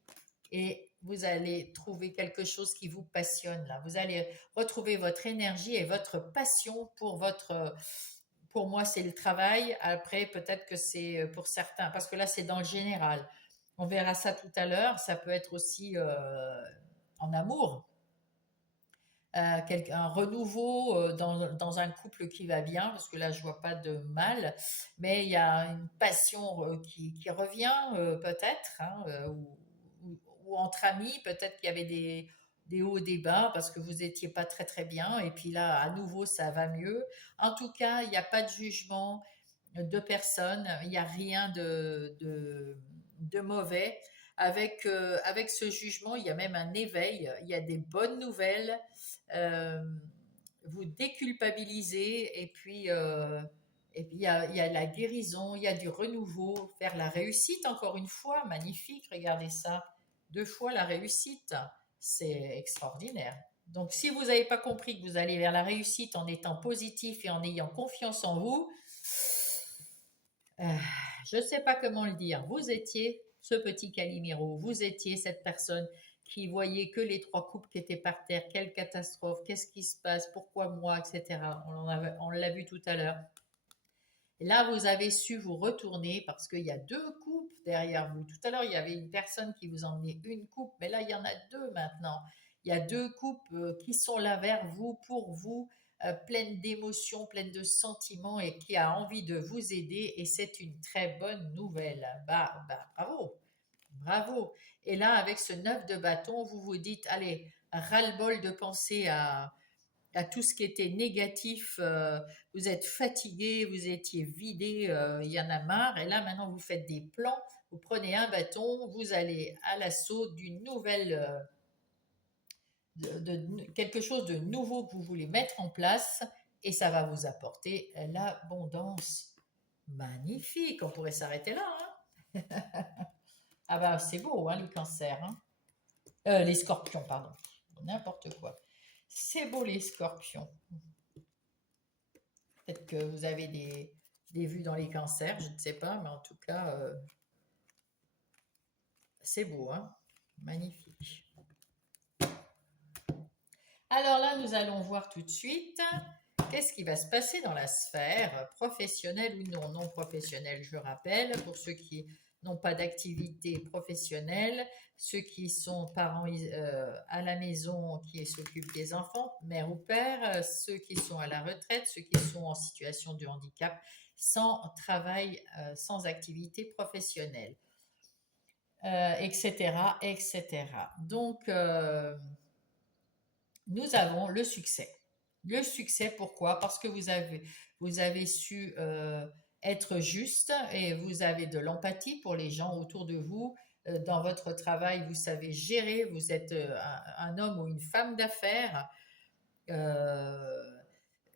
et vous allez trouver quelque chose qui vous passionne là. Vous allez retrouver votre énergie et votre passion pour moi c'est le travail. Après peut-être que c'est pour certains, parce que là c'est dans le général. On verra ça tout à l'heure. Ça peut être aussi en amour. Un renouveau dans un couple qui va bien, parce que là je vois pas de mal, mais il y a une passion qui revient peut-être, hein, ou entre amis, peut-être qu'il y avait des hauts, des bas, parce que vous étiez pas très très bien, et puis là à nouveau ça va mieux. En tout cas, il n'y a pas de jugement de personne, il n'y a rien de mauvais. Avec ce jugement, il y a même un éveil, il y a des bonnes nouvelles, euh, vous déculpabilisez et puis il y a la guérison, il y a du renouveau, faire la réussite encore une fois, magnifique, regardez ça, 2 fois la réussite, c'est extraordinaire. Donc si vous n'avez pas compris que vous allez vers la réussite en étant positif et en ayant confiance en vous, euh, je ne sais pas comment le dire, vous étiez ce petit Calimero, vous étiez cette personne qui voyait que les 3 coupes qui étaient par terre, quelle catastrophe, qu'est-ce qui se passe, pourquoi moi, etc. On l'a vu tout à l'heure. Et là, vous avez su vous retourner parce qu'il y a 2 coupes derrière vous. Tout à l'heure, il y avait une personne qui vous emmenait une coupe, mais là, il y en a 2 maintenant. Il y a 2 coupes qui sont là vers vous, pour vous, pleines d'émotions, pleines de sentiments et qui a envie de vous aider. Et c'est une très bonne nouvelle. Bravo, bravo. Et là, avec ce 9 de bâton, vous vous dites, allez, ras-le-bol de penser à tout ce qui était négatif. Vous êtes fatigué, vous étiez vidé, il y en a marre. Et là, maintenant, vous faites des plans. Vous prenez un bâton, vous allez à l'assaut d'une nouvelle, quelque chose de nouveau que vous voulez mettre en place. Et ça va vous apporter l'abondance. Magnifique, on pourrait s'arrêter là. Hein. Ah bah c'est beau, hein, les cancers. Hein. Les scorpions, pardon. N'importe quoi. C'est beau les scorpions. Peut-être que vous avez des vues dans les cancers, je ne sais pas, mais en tout cas, c'est beau, hein? Magnifique. Alors là, nous allons voir tout de suite qu'est-ce qui va se passer dans la sphère professionnelle ou non professionnelle. Je rappelle, pour ceux qui n'ont pas d'activité professionnelle, ceux qui sont parents à la maison, qui s'occupent des enfants, mère ou père, ceux qui sont à la retraite, ceux qui sont en situation de handicap, sans travail, sans activité professionnelle, etc., etc. Donc, nous avons le succès. Le succès, pourquoi? Parce que vous avez su être juste et vous avez de l'empathie pour les gens autour de vous. Dans votre travail, vous savez gérer, vous êtes un homme ou une femme d'affaires. Euh,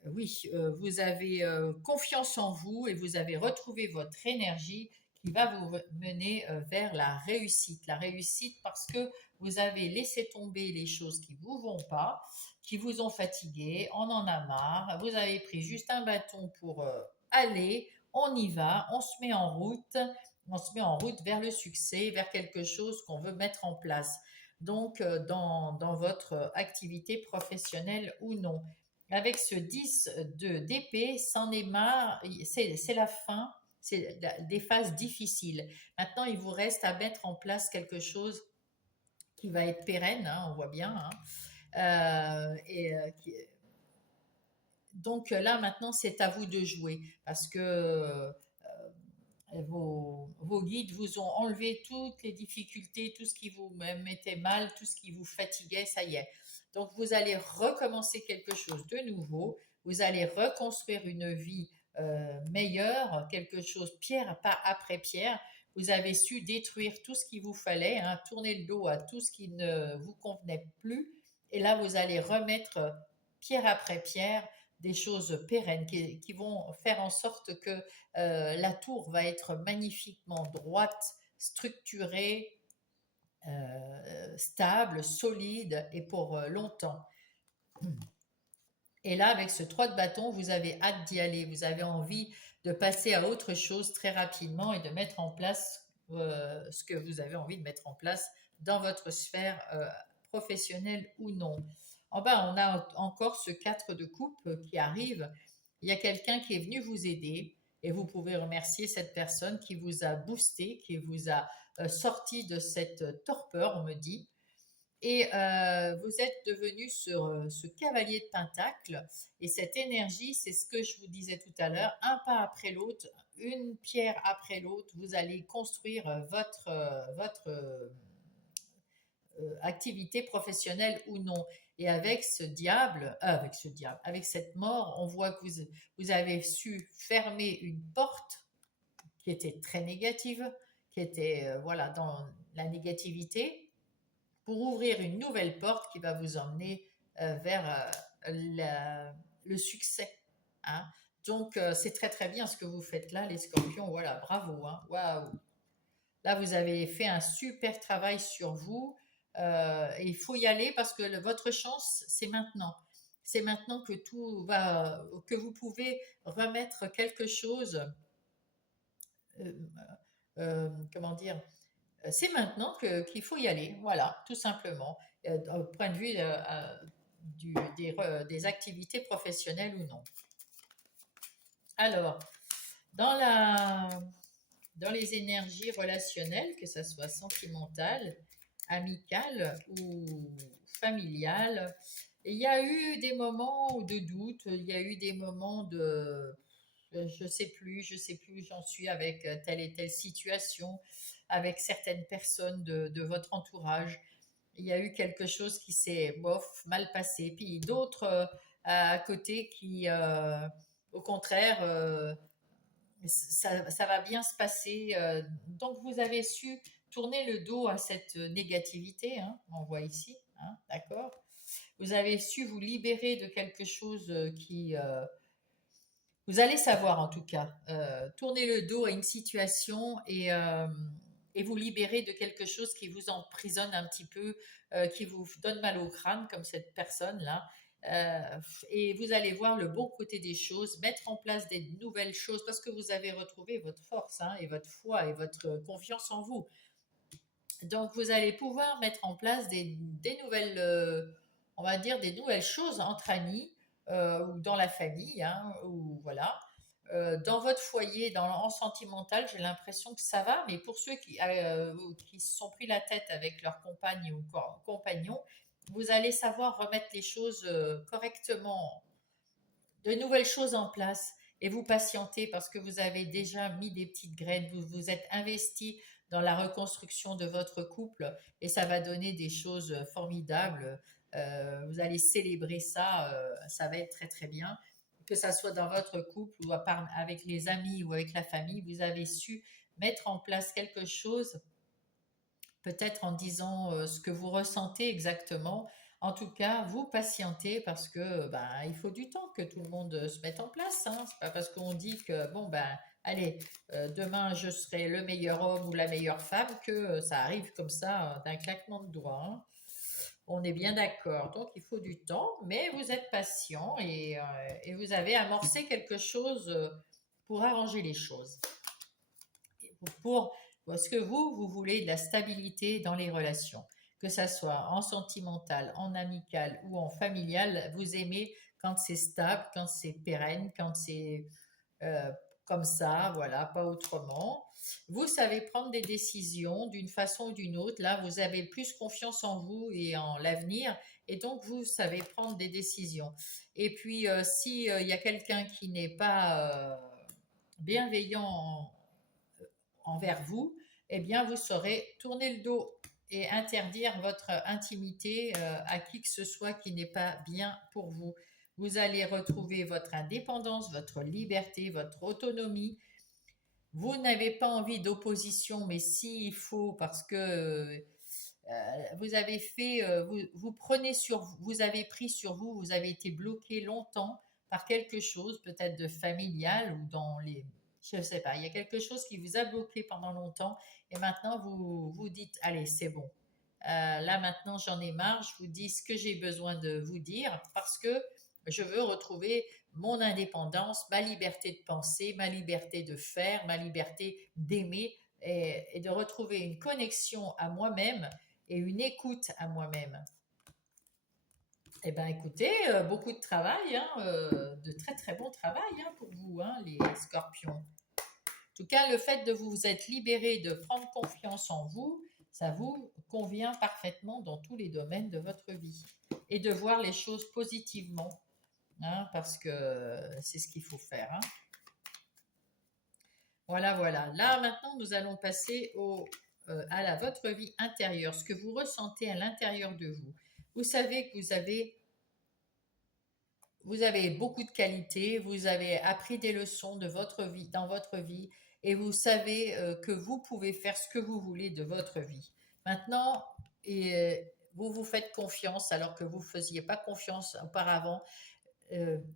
oui, vous avez confiance en vous et vous avez retrouvé votre énergie qui va vous mener vers la réussite. La réussite parce que vous avez laissé tomber les choses qui ne vous vont pas, qui vous ont fatigué, on en a marre, vous avez pris juste un bâton pour aller, on y va, on se met en route vers le succès, vers quelque chose qu'on veut mettre en place. Donc, dans votre activité professionnelle ou non. Avec ce 10 d'épée, c'en est marre, c'est la fin, c'est des phases difficiles. Maintenant, il vous reste à mettre en place quelque chose qui va être pérenne, hein, on voit bien. Hein. Donc là, maintenant, c'est à vous de jouer parce que vos guides vous ont enlevé toutes les difficultés, tout ce qui vous mettait mal, tout ce qui vous fatiguait, ça y est. Donc vous allez recommencer quelque chose de nouveau, vous allez reconstruire une vie meilleure, quelque chose pierre pas après pierre. Vous avez su détruire tout ce qu'il vous fallait, hein, tourner le dos à tout ce qui ne vous convenait plus. Et là, vous allez remettre pierre après pierre des choses pérennes qui vont faire en sorte que la tour va être magnifiquement droite, structurée, stable, solide et pour longtemps. Et là, avec ce 3 de bâton, vous avez hâte d'y aller, vous avez envie de passer à autre chose très rapidement et de mettre en place ce que vous avez envie de mettre en place dans votre sphère professionnelle ou non. En bas, on a encore ce 4 de coupe qui arrive. Il y a quelqu'un qui est venu vous aider et vous pouvez remercier cette personne qui vous a boosté, qui vous a sorti de cette torpeur, on me dit. Et vous êtes devenu sur ce cavalier de pentacle. Et cette énergie, c'est ce que je vous disais tout à l'heure, un pas après l'autre, une pierre après l'autre, vous allez construire votre activité professionnelle ou non. Et avec avec cette mort, on voit que vous avez su fermer une porte qui était très négative, qui était voilà dans la négativité, pour ouvrir une nouvelle porte qui va vous emmener vers le succès. Hein. Donc c'est très très bien ce que vous faites là, les scorpions. Voilà, bravo. Hein. Waouh. Là, vous avez fait un super travail sur vous. Et il faut y aller parce que votre chance, c'est maintenant. C'est maintenant que tout va, que vous pouvez remettre quelque chose. euh, Comment dire? C'est maintenant qu'il faut y aller. Voilà, tout simplement. Au point de vue des activités professionnelles ou non. Alors, dans la, dans les énergies relationnelles, que ce soit sentimentales, amicales ou familiales, il y a eu des moments de doute, il y a eu des moments de je je sais plus où j'en suis avec telle et telle situation, avec certaines personnes de votre entourage. Il y a eu quelque chose qui s'est bof, mal passé. Puis d'autres à côté qui, au contraire, ça va bien se passer. Donc vous avez su tourner le dos à cette négativité, hein, on voit ici, hein, d'accord. Vous avez su vous libérer de quelque chose qui... vous allez savoir en tout cas, tourner le dos à une situation et vous libérer de quelque chose qui vous emprisonne un petit peu, qui vous donne mal au crâne comme cette personne-là. Et vous allez voir le bon côté des choses, mettre en place des nouvelles choses parce que vous avez retrouvé votre force hein, et votre foi et votre confiance en vous. Donc vous allez pouvoir mettre en place des nouvelles, on va dire des nouvelles choses entre amis ou dans la famille, hein, ou voilà. dans votre foyer, en sentimental, j'ai l'impression que ça va, mais pour ceux qui se sont pris la tête avec leur compagne ou compagnon, vous allez savoir remettre les choses correctement, de nouvelles choses en place et vous patientez parce que vous avez déjà mis des petites graines, vous vous êtes investi dans la reconstruction de votre couple et ça va donner des choses formidables. Vous allez célébrer ça, ça va être très très bien. Que ça soit dans votre couple ou avec les amis ou avec la famille, vous avez su mettre en place quelque chose peut-être en disant ce que vous ressentez exactement. En tout cas, vous patientez parce que ben, il faut du temps que tout le monde se mette en place. Hein. C'est pas parce qu'on dit que bon ben allez demain je serai le meilleur homme ou la meilleure femme que ça arrive comme ça d'un claquement de doigts. Hein. On est bien d'accord. Donc il faut du temps, mais vous êtes patient et vous avez amorcé quelque chose pour arranger les choses pour parce que vous voulez de la stabilité dans les relations, que ça soit en sentimental, en amical ou en familial, vous aimez quand c'est stable, quand c'est pérenne, quand c'est euh, comme ça, voilà, pas autrement. Vous savez prendre des décisions d'une façon ou d'une autre. Là, vous avez plus confiance en vous et en l'avenir, et donc vous savez prendre des décisions. Et puis, si il y a quelqu'un qui n'est pas bienveillant envers vous, eh bien, vous saurez tourner le dos et interdire votre intimité à qui que ce soit qui n'est pas bien pour vous. Vous allez retrouver votre indépendance, votre liberté, votre autonomie. Vous n'avez pas envie d'opposition, mais s'il faut, parce que vous avez fait, vous prenez sur vous avez pris sur vous, vous avez été bloqué longtemps par quelque chose, peut-être de familial ou dans les, je ne sais pas, il y a quelque chose qui vous a bloqué pendant longtemps et maintenant vous vous dites, allez, c'est bon. Là maintenant j'en ai marre, je vous dis ce que j'ai besoin de vous dire parce que je veux retrouver mon indépendance, ma liberté de penser, ma liberté de faire, ma liberté d'aimer et de retrouver une connexion à moi-même et une écoute à moi-même. Eh bien, écoutez, beaucoup de travail, hein, de très très bon travail hein, pour vous, hein, les scorpions. En tout cas, le fait de vous être libéré, de prendre confiance en vous, ça vous convient parfaitement dans tous les domaines de votre vie. Et de voir les choses positivement, hein, parce que c'est ce qu'il faut faire. Hein. Voilà, voilà. Là, maintenant, nous allons passer à votre vie intérieure, ce que vous ressentez à l'intérieur de vous. Vous savez que vous avez beaucoup de qualités, vous avez appris des leçons de votre vie, dans votre vie, et vous savez que vous pouvez faire ce que vous voulez de votre vie. Maintenant, vous vous faites confiance alors que vous ne faisiez pas confiance auparavant.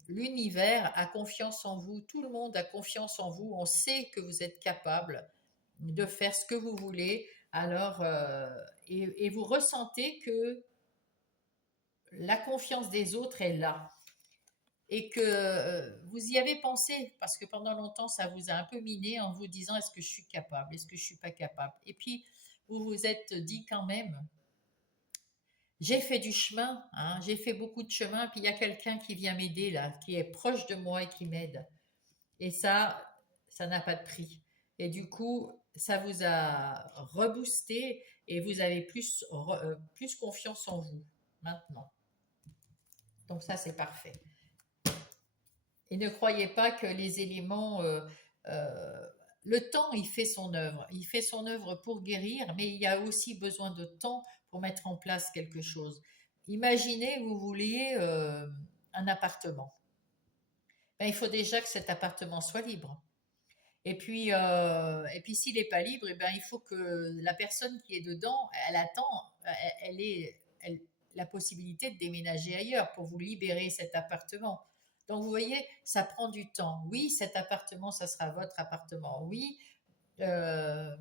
L'univers a confiance en vous, tout le monde a confiance en vous, on sait que vous êtes capable de faire ce que vous voulez, alors et vous ressentez que la confiance des autres est là et que vous y avez pensé parce que pendant longtemps ça vous a un peu miné en vous disant est-ce que je suis capable, est-ce que je suis pas capable et puis vous vous êtes dit quand même j'ai fait du chemin, hein, j'ai fait beaucoup de chemin, puis il y a quelqu'un qui vient m'aider là, qui est proche de moi et qui m'aide. Et ça n'a pas de prix. Et du coup, ça vous a reboosté et vous avez plus confiance en vous maintenant. Donc ça, c'est parfait. Et ne croyez pas que les éléments... le temps, il fait son œuvre. Il fait son œuvre pour guérir, mais il y a aussi besoin de temps pour mettre en place quelque chose. Imaginez, vous vouliez un appartement. Ben, il faut déjà que cet appartement soit libre. Et puis s'il n'est pas libre, eh ben, il faut que la personne qui est dedans, elle attend, elle ait la possibilité de déménager ailleurs pour vous libérer cet appartement. Donc vous voyez, ça prend du temps. Oui, cet appartement, ça sera votre appartement. Oui, euh,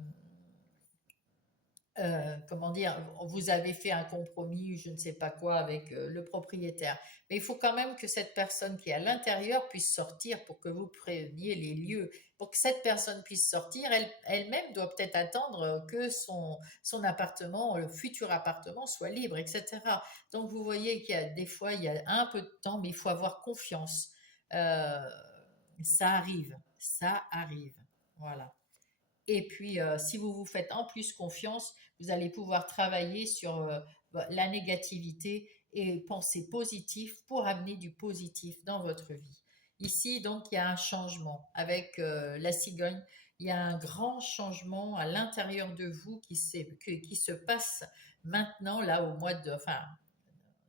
comment dire, vous avez fait un compromis, je ne sais pas quoi, avec le propriétaire. Mais il faut quand même que cette personne qui est à l'intérieur puisse sortir pour que vous preniez les lieux. Pour que cette personne puisse sortir, elle-même doit peut-être attendre que son appartement, le futur appartement, soit libre, etc. Donc vous voyez qu'il y a des fois, il y a un peu de temps, mais il faut avoir confiance. Euh, ça arrive, ça arrive. Voilà. Et puis, si vous vous faites en plus confiance, vous allez pouvoir travailler sur la négativité et penser positif pour amener du positif dans votre vie. Ici, donc, il y a un changement. Avec la cigogne, il y a un grand changement à l'intérieur de vous qui se passe maintenant, là, au mois de, enfin,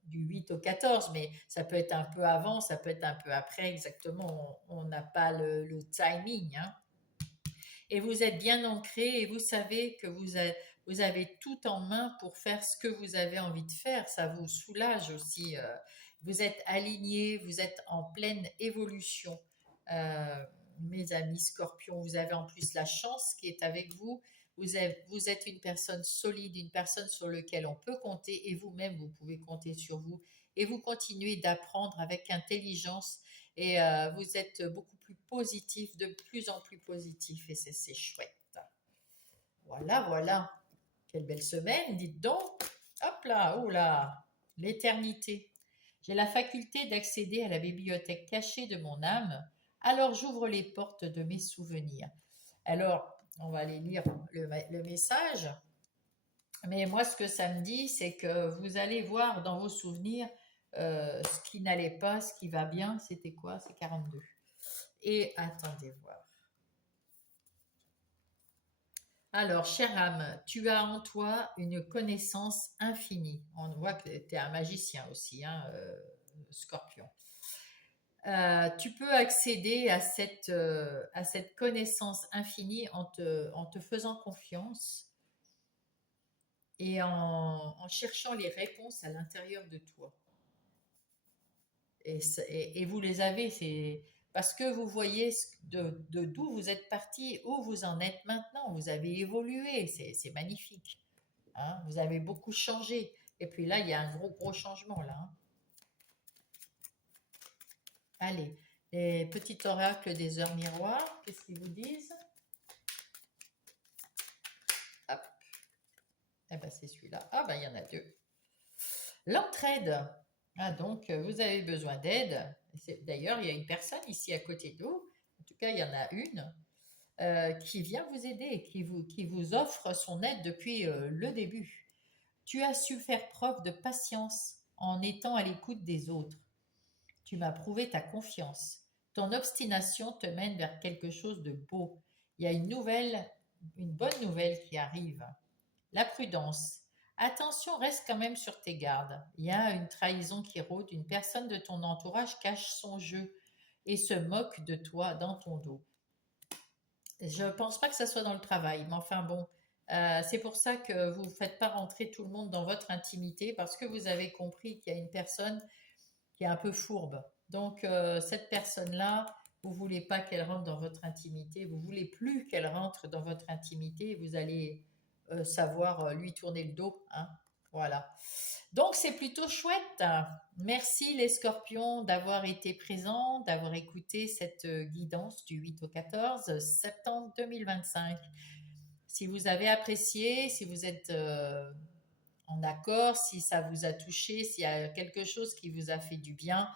du 8 au 14, mais ça peut être un peu avant, ça peut être un peu après, exactement. On n'a pas le timing, hein. Et vous êtes bien ancré et vous savez que vous avez tout en main pour faire ce que vous avez envie de faire. Ça vous soulage aussi. Vous êtes aligné, vous êtes en pleine évolution. Mes amis scorpions, vous avez en plus la chance qui est avec vous. Vous êtes une personne solide, une personne sur laquelle on peut compter et vous-même, vous pouvez compter sur vous. Et vous continuez d'apprendre avec intelligence et vous êtes beaucoup plus positif, de plus en plus positif et c'est chouette. Voilà, voilà. Quelle belle semaine, dites donc. Hop là, oh là, l'éternité. J'ai la faculté d'accéder à la bibliothèque cachée de mon âme, alors j'ouvre les portes de mes souvenirs. Alors, on va aller lire le message. Mais moi, ce que ça me dit, c'est que vous allez voir dans vos souvenirs ce qui n'allait pas, ce qui va bien. C'était quoi? C'est 42. Et attendez voir. Alors, chère âme, tu as en toi une connaissance infinie. On voit que tu es un magicien aussi, hein, Scorpion. Tu peux accéder à cette connaissance infinie en te faisant confiance et en cherchant les réponses à l'intérieur de toi. Et vous les avez, c'est parce que vous voyez d'où vous êtes parti, où vous en êtes maintenant. Vous avez évolué, c'est magnifique. Hein. Vous avez beaucoup changé. Et puis là, il y a un gros changement là. Hein. Allez, les petits oracles des heures miroirs, qu'est-ce qu'ils vous disent? Hop. Eh ben c'est celui-là. Ah ben il y en a deux. L'entraide. Ah, donc, vous avez besoin d'aide. D'ailleurs, il y a une personne ici à côté de vous, en tout cas, il y en a une, qui vient vous aider, qui vous offre son aide depuis le début. Tu as su faire preuve de patience en étant à l'écoute des autres. Tu m'as prouvé ta confiance. Ton obstination te mène vers quelque chose de beau. Il y a une bonne nouvelle qui arrive. La prudence. Attention, reste quand même sur tes gardes. Il y a une trahison qui rôde, une personne de ton entourage cache son jeu et se moque de toi dans ton dos. Je ne pense pas que ça soit dans le travail, mais enfin bon, c'est pour ça que vous ne faites pas rentrer tout le monde dans votre intimité parce que vous avez compris qu'il y a une personne qui est un peu fourbe. Donc cette personne-là, vous ne voulez pas qu'elle rentre dans votre intimité, vous ne voulez plus qu'elle rentre dans votre intimité, vous allez savoir lui tourner le dos. Hein. Voilà. Donc c'est plutôt chouette. Merci les scorpions d'avoir été présents, d'avoir écouté cette guidance du 8 au 14 septembre 2025. Si vous avez apprécié, si vous êtes en accord, si ça vous a touché, s'il y a quelque chose qui vous a fait du bien,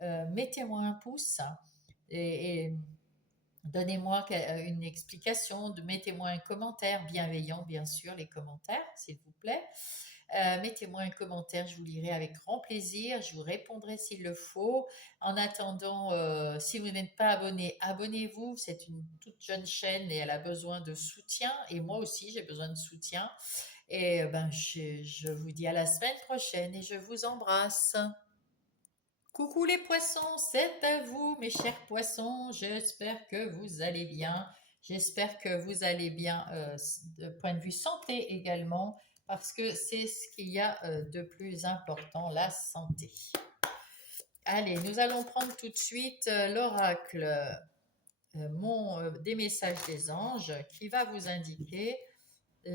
mettez-moi un pouce et donnez-moi une explication, mettez-moi un commentaire bienveillant, bien sûr, les commentaires, s'il vous plaît. Mettez-moi un commentaire, je vous lirai avec grand plaisir, je vous répondrai s'il le faut. En attendant, si vous n'êtes pas abonné, abonnez-vous. C'est une toute jeune chaîne et elle a besoin de soutien. Et moi aussi, j'ai besoin de soutien. Et ben, je vous dis à la semaine prochaine et je vous embrasse. Coucou les poissons, c'est à vous mes chers poissons. J'espère que vous allez bien. J'espère que vous allez bien de point de vue santé également, parce que c'est ce qu'il y a de plus important, la santé. Allez, nous allons prendre tout de suite l'oracle des messages des anges qui va vous indiquer qui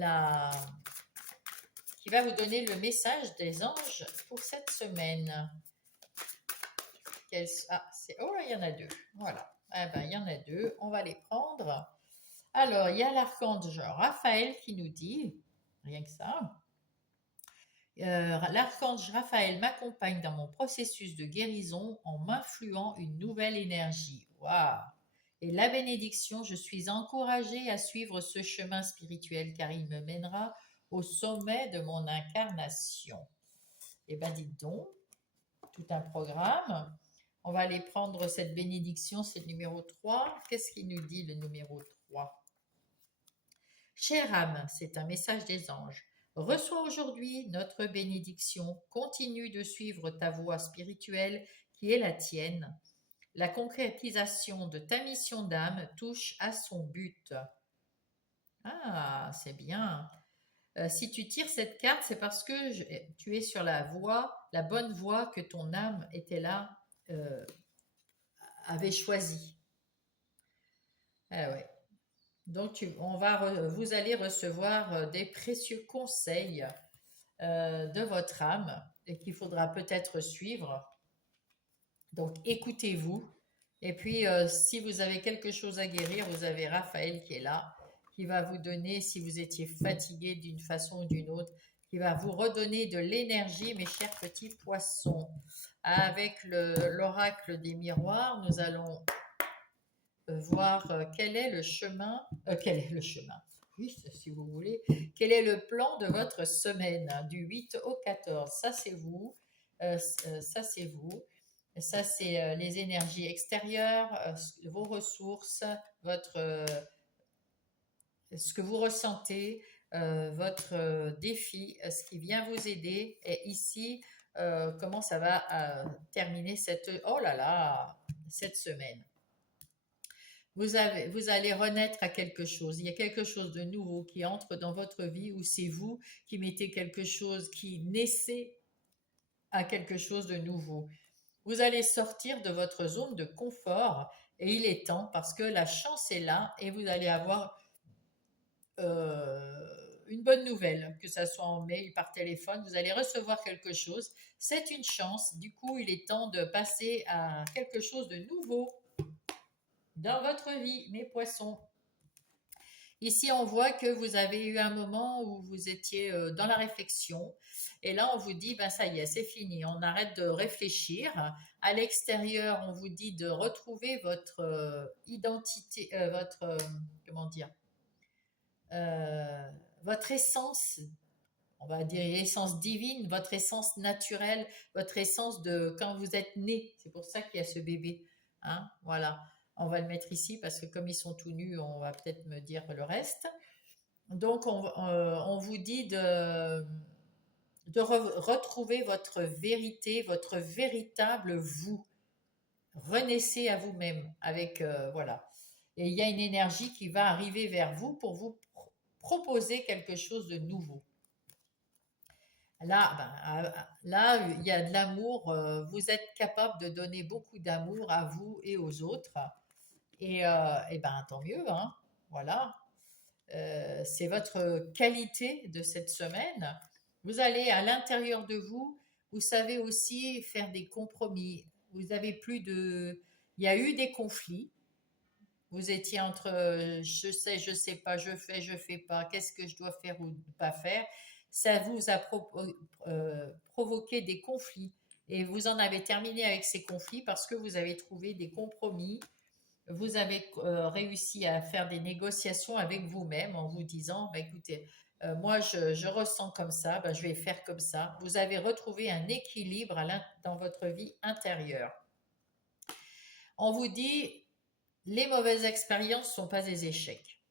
va vous donner le message des anges pour cette semaine. Oh, il y en a deux. Voilà. Eh ben, il y en a deux. On va les prendre. Alors, il y a l'archange Raphaël qui nous dit, rien que ça, l'archange Raphaël m'accompagne dans mon processus de guérison en m'influant une nouvelle énergie. Waouh! Et la bénédiction, je suis encouragée à suivre ce chemin spirituel car il me mènera au sommet de mon incarnation. Eh bien, dites donc, tout un programme. On va aller prendre cette bénédiction, c'est le numéro 3. Qu'est-ce qu'il nous dit le numéro 3? Chère âme, c'est un message des anges. Reçois aujourd'hui notre bénédiction. Continue de suivre ta voie spirituelle qui est la tienne. La concrétisation de ta mission d'âme touche à son but. Ah, c'est bien. Si tu tires cette carte, c'est parce que tu es sur la voie, la bonne voie que ton âme était là, avait choisie. Ah ouais. Donc, vous allez recevoir des précieux conseils de votre âme et qu'il faudra peut-être suivre. Donc, écoutez-vous. Et puis, si vous avez quelque chose à guérir, vous avez Raphaël qui est là, qui va vous donner, si vous étiez fatigué d'une façon ou d'une autre, qui va vous redonner de l'énergie, mes chers petits poissons. Avec l'oracle des miroirs, nous allons voir quel est le chemin, oui, si vous voulez, quel est le plan de votre semaine, du 8 au 14. Ça, c'est vous. Ça, c'est vous. Ça, c'est les énergies extérieures, vos ressources, ce que vous ressentez, votre défi, ce qui vient vous aider. Et ici, comment ça va terminer oh là là, cette semaine. Vous allez renaître à quelque chose. Il y a quelque chose de nouveau qui entre dans votre vie ou c'est vous qui mettez quelque chose, qui naissez à quelque chose de nouveau. Vous allez sortir de votre zone de confort et il est temps parce que la chance est là et vous allez avoir une bonne nouvelle, que ce soit en mail, par téléphone, vous allez recevoir quelque chose. C'est une chance. Du coup, il est temps de passer à quelque chose de nouveau dans votre vie, mes poissons. Ici, on voit que vous avez eu un moment où vous étiez dans la réflexion. Et là, on vous dit, ben ça y est, c'est fini. On arrête de réfléchir. À l'extérieur, on vous dit de retrouver votre identité, comment dire, votre essence, on va dire essence divine, votre essence naturelle, votre essence de quand vous êtes né. C'est pour ça qu'il y a ce bébé. Hein, voilà. On va le mettre ici parce que comme ils sont tout nus, on va peut-être me dire le reste. Donc, on vous dit de retrouver votre vérité, votre véritable vous. Renaissez à vous-même avec, voilà. Et il y a une énergie qui va arriver vers vous pour vous proposer quelque chose de nouveau. Là, là, il y a de l'amour. Vous êtes capable de donner beaucoup d'amour à vous et aux autres. Et ben, tant mieux, hein. Voilà. C'est votre qualité de cette semaine. Vous allez à l'intérieur de vous. Vous savez aussi faire des compromis. Vous avez plus de. Il y a eu des conflits. Vous étiez entre je sais pas, je fais pas, qu'est-ce que je dois faire ou pas faire. Ça vous a provoqué des conflits. Et vous en avez terminé avec ces conflits parce que vous avez trouvé des compromis. Vous avez réussi à faire des négociations avec vous-même en vous disant, bah, écoutez, moi je ressens comme ça, bah, je vais faire comme ça. Vous avez retrouvé un équilibre dans votre vie intérieure. On vous dit, les mauvaises expériences ne sont pas des échecs.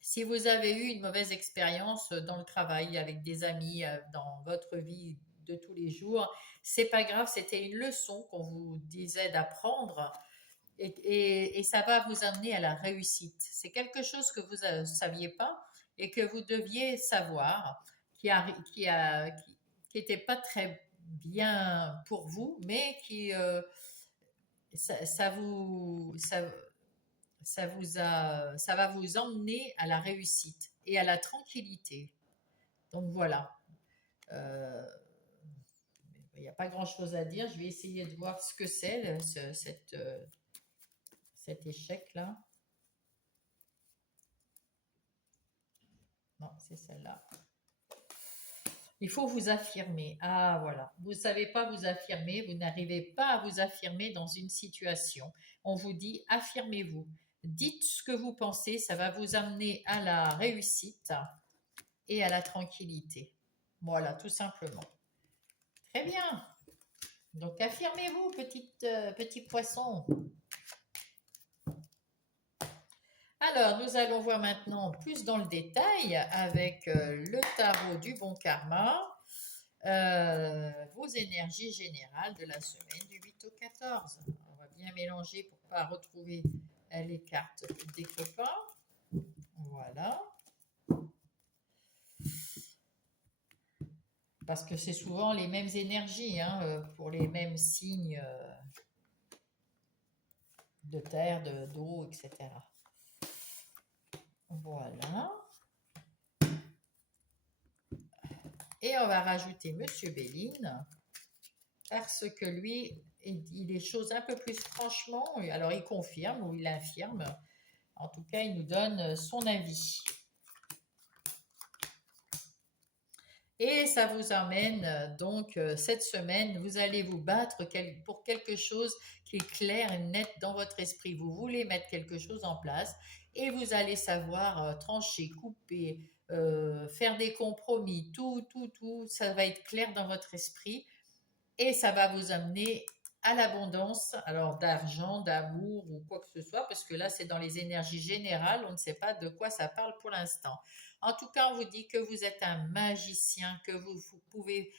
Si vous avez eu une mauvaise expérience dans le travail, avec des amis, dans votre vie de tous les jours, c'est pas grave, c'était une leçon qu'on vous disait d'apprendre et ça va vous amener à la réussite. C'est quelque chose que vous ne saviez pas et que vous deviez savoir, qui était pas très bien pour vous, mais qui ça va vous emmener à la réussite et à la tranquillité. Donc voilà. Euh, il n'y a pas grand-chose à dire. Je vais essayer de voir ce que c'est, cet échec-là. Non, c'est celle-là. Il faut vous affirmer. Ah, voilà. Vous ne savez pas vous affirmer, vous n'arrivez pas à vous affirmer dans une situation. On vous dit affirmez-vous. Dites ce que vous pensez, ça va vous amener à la réussite et à la tranquillité. Voilà, tout simplement. Très bien. Donc affirmez-vous, petit poisson. Alors, nous allons voir maintenant plus dans le détail avec le tarot du bon karma, vos énergies générales de la semaine du 8 au 14. On va bien mélanger pour ne pas retrouver les cartes des copains. Voilà. Parce que c'est souvent les mêmes énergies hein, pour les mêmes signes de terre, d'eau, etc. Voilà. Et on va rajouter Monsieur Béline, parce que lui, il dit les choses un peu plus franchement. Alors, il confirme ou il infirme. En tout cas, il nous donne son avis. Et ça vous emmène donc cette semaine, vous allez vous battre pour quelque chose qui est clair et net dans votre esprit. Vous voulez mettre quelque chose en place et vous allez savoir trancher, couper, faire des compromis, tout, ça va être clair dans votre esprit et ça va vous amener à l'abondance, alors d'argent, d'amour ou quoi que ce soit, parce que là c'est dans les énergies générales, on ne sait pas de quoi ça parle pour l'instant. En tout cas, on vous dit que vous êtes un magicien, que vous pouvez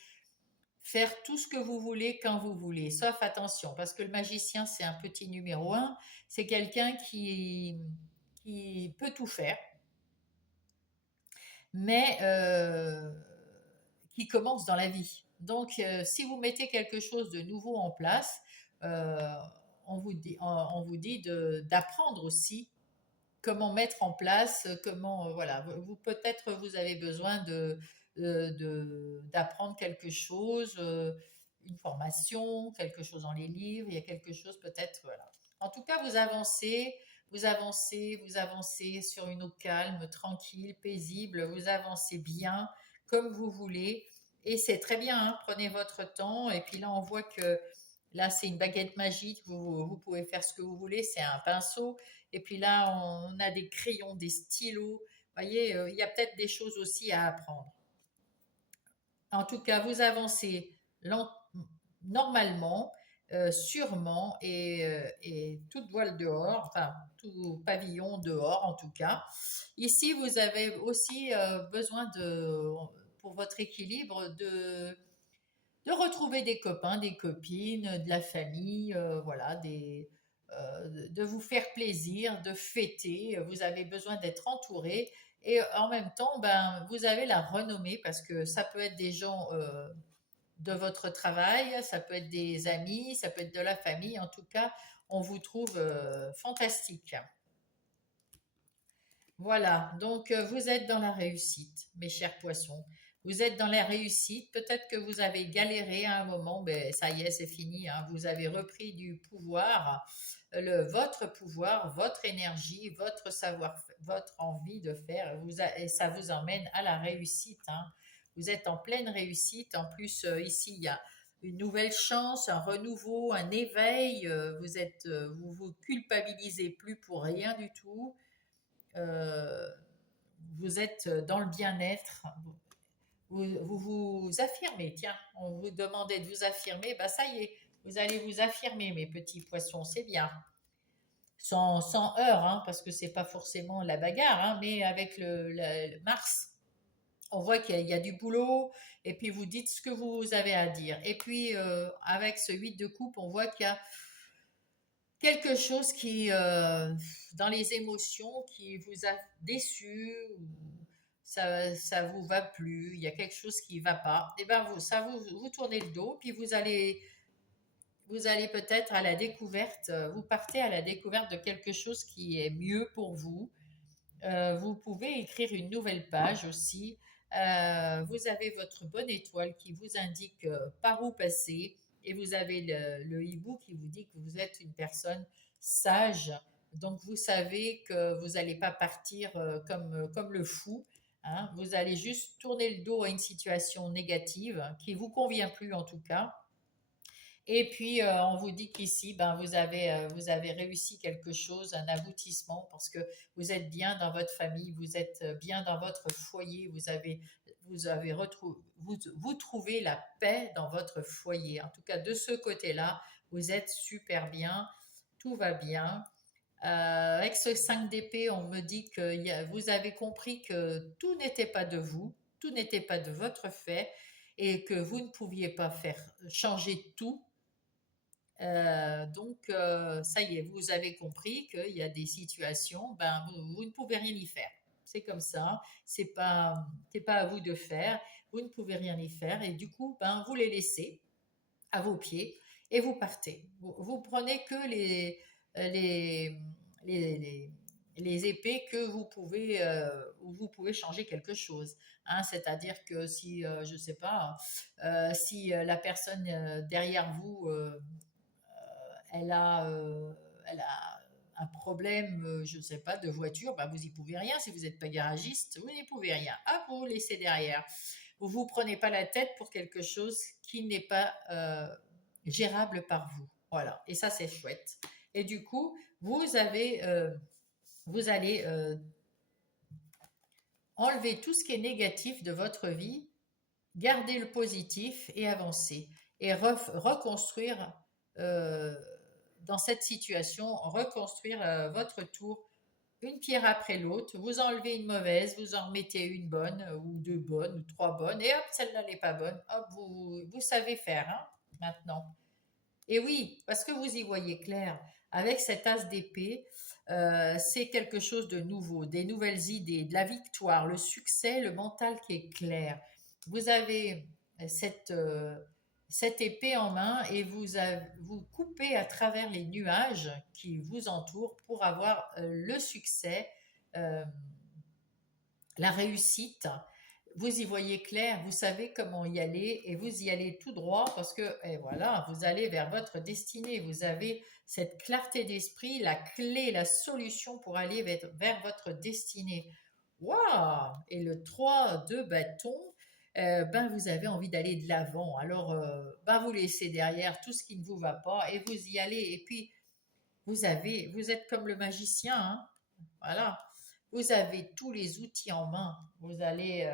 faire tout ce que vous voulez quand vous voulez, sauf attention, parce que le magicien c'est un petit numéro un, c'est quelqu'un qui peut tout faire, mais qui commence dans la vie. Donc, si vous mettez quelque chose de nouveau en place, euh, on vous dit d'apprendre aussi comment mettre en place, comment, voilà, vous peut-être vous avez besoin d'apprendre quelque chose, une formation, quelque chose dans les livres, il y a quelque chose peut-être, voilà. En tout cas, vous avancez sur une eau calme, tranquille, paisible, vous avancez bien, comme vous voulez, et c'est très bien, hein, prenez votre temps, et puis là, on voit que là, c'est une baguette magique, vous pouvez faire ce que vous voulez, c'est un pinceau, et puis là, on a des crayons, des stylos. Vous voyez, il y a peut-être des choses aussi à apprendre. En tout cas, vous avancez normalement, sûrement, et toute voile dehors, enfin, tout pavillon dehors en tout cas. Ici, vous avez aussi besoin pour votre équilibre, de retrouver des copains, des copines, de la famille, voilà, de vous faire plaisir, de fêter. Vous avez besoin d'être entouré et en même temps, ben, vous avez la renommée parce que ça peut être des gens de votre travail, ça peut être des amis, ça peut être de la famille. En tout cas, on vous trouve fantastique. Voilà, donc vous êtes dans la réussite, mes chers poissons. Vous êtes dans la réussite. Peut-être que vous avez galéré à un moment, mais ça y est, c'est fini, hein. Vous avez repris du pouvoir, votre pouvoir, votre énergie, votre savoir, votre envie de faire, et ça vous emmène à la réussite, hein. Vous êtes en pleine réussite. En plus, ici, il y a une nouvelle chance, un renouveau, un éveil. Vous vous culpabilisez plus pour rien du tout. Euh, vous êtes dans le bien-être, vous affirmez, tiens, on vous demandait de vous affirmer, bah ça y est, vous allez vous affirmer, mes petits poissons, c'est bien. Sans heurts, hein, parce que c'est pas forcément la bagarre, hein, mais avec le Mars, on voit qu'il y a du boulot, et puis vous dites ce que vous avez à dire. Et puis, avec ce 8 de coupe, on voit qu'il y a quelque chose dans les émotions, qui vous a déçu, ou ça vous va plus, il y a quelque chose qui va pas, et ben vous tournez le dos, puis vous allez peut-être à la découverte, vous partez à la découverte de quelque chose qui est mieux pour vous. Vous pouvez écrire une nouvelle page aussi. Vous avez votre bonne étoile qui vous indique par où passer, et vous avez le hibou qui vous dit que vous êtes une personne sage. Donc vous savez que vous n'allez pas partir comme le fou. hein. Vous allez juste tourner le dos à une situation négative qui vous convient plus en tout cas. Et puis, on vous dit qu'ici, ben, vous avez réussi quelque chose, un aboutissement, parce que vous êtes bien dans votre famille, vous êtes bien dans votre foyer, vous avez vous trouvez la paix dans votre foyer. En tout cas, de ce côté-là, vous êtes super bien, tout va bien. Avec ce 5 d'épée, on me dit que vous avez compris que tout n'était pas de vous, tout n'était pas de votre fait, et que vous ne pouviez pas faire changer tout. Ça y est, vous avez compris qu'il y a des situations, ben, vous ne pouvez rien y faire. C'est comme ça, c'est pas à vous de faire, vous ne pouvez rien y faire, et du coup, ben, vous les laissez à vos pieds et vous partez. Vous prenez que les, les, les, les épées que vous pouvez, où vous pouvez changer quelque chose. Hein. C'est-à-dire que si, je ne sais pas, si la personne derrière vous elle a un problème, je ne sais pas, de voiture, bah, vous n'y pouvez rien. Si vous n'êtes pas garagiste, vous n'y pouvez rien. Ah, vous laissez derrière. Vous ne vous prenez pas la tête pour quelque chose qui n'est pas gérable par vous. Voilà. Et ça, c'est chouette. Et du coup, vous allez enlever tout ce qui est négatif de votre vie, garder le positif et avancer. Et reconstruire euh, dans cette situation, reconstruire votre tour une pierre après l'autre. Vous enlevez une mauvaise, vous en remettez une bonne, ou deux bonnes, ou trois bonnes, et hop, celle-là n'est pas bonne. Hop, vous savez faire hein, maintenant. Et oui, parce que vous y voyez clair, avec cet as d'épée, c'est quelque chose de nouveau, des nouvelles idées, de la victoire, le succès, le mental qui est clair. Vous avez cette, euh, cette épée en main et vous coupez à travers les nuages qui vous entourent pour avoir le succès, euh, la réussite. Vous y voyez clair, vous savez comment y aller et vous y allez tout droit parce que, et voilà, vous allez vers votre destinée. Vous avez cette clarté d'esprit, la clé, la solution pour aller vers votre destinée. Waouh! Et le 3 de bâton, ben vous avez envie d'aller de l'avant. Alors, ben vous laissez derrière tout ce qui ne vous va pas et vous y allez. Et puis, vous êtes comme le magicien, hein? Voilà. Vous avez tous les outils en main. Vous allez,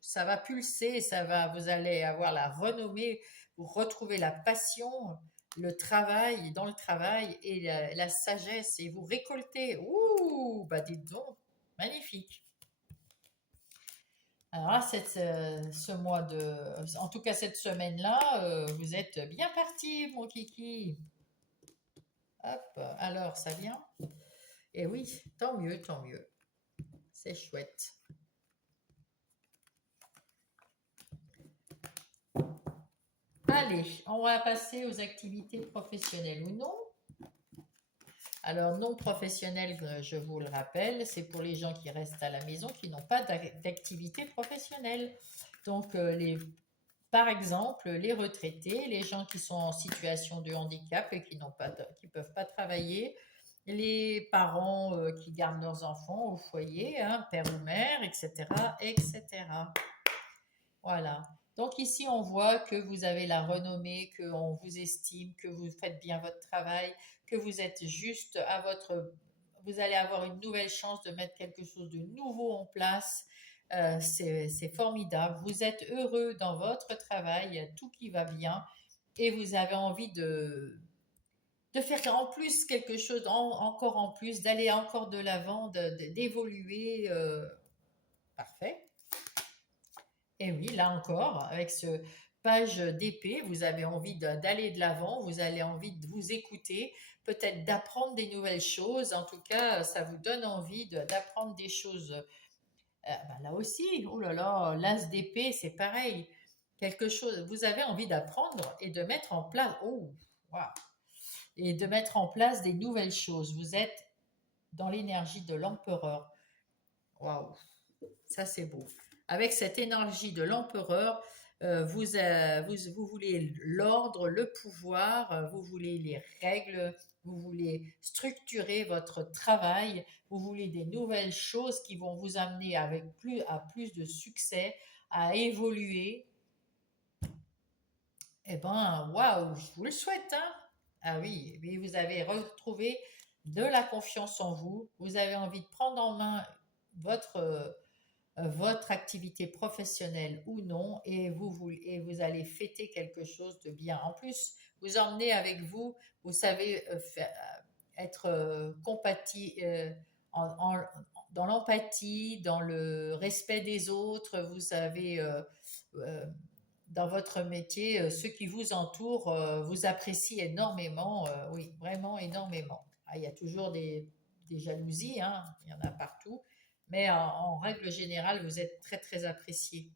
ça va pulser, vous allez avoir la renommée, vous retrouvez la passion, le travail, dans le travail et la sagesse et vous récoltez. Ouh, bah dites donc, magnifique. Alors, ce mois en tout cas cette semaine-là, vous êtes bien parti, mon kiki. Hop, alors ça vient. Et oui, tant mieux, tant mieux. C'est chouette. Allez, on va passer aux activités professionnelles ou non. Alors, non professionnelles, je vous le rappelle, c'est pour les gens qui restent à la maison, qui n'ont pas d'activité professionnelle. Donc, par exemple, les retraités, les gens qui sont en situation de handicap et qui qui peuvent pas travailler, les parents qui gardent leurs enfants au foyer, hein, père ou mère, etc., etc. Voilà. Donc ici, on voit que vous avez la renommée, qu'on vous estime, que vous faites bien votre travail, que vous êtes juste à votre... Vous allez avoir une nouvelle chance de mettre quelque chose de nouveau en place. C'est formidable. Vous êtes heureux dans votre travail, il y a tout qui va bien et vous avez envie de faire en plus quelque chose, encore en plus, d'aller encore de l'avant, d'évoluer. Parfait. Et oui, là encore, avec ce page d'épée, vous avez envie d'aller de l'avant, vous avez envie de vous écouter, peut-être d'apprendre des nouvelles choses. En tout cas, ça vous donne envie d'apprendre des choses. Ben là aussi, oh là là, l'as d'épée, c'est pareil. Quelque chose, vous avez envie d'apprendre et de mettre en place. Oh, waouh! Et de mettre en place des nouvelles choses. Vous êtes dans l'énergie de l'empereur. Waouh! Ça, c'est beau. Avec cette énergie de l'empereur, vous voulez l'ordre, le pouvoir, vous voulez les règles, vous voulez structurer votre travail, vous voulez des nouvelles choses qui vont vous amener à plus de succès, à évoluer. Eh ben, waouh, je vous le souhaite, hein. Ah oui, mais vous avez retrouvé de la confiance en vous, vous avez envie de prendre en main votre, votre activité professionnelle ou non, et vous allez fêter quelque chose de bien. En plus, vous emmenez avec vous, vous savez être dans l'empathie, dans le respect des autres, vous savez, euh, dans votre métier, ceux qui vous entourent vous apprécient énormément, oui, vraiment énormément. Ah, il y a toujours des jalousies, hein, il y en a partout, mais en règle générale, vous êtes très très apprécié.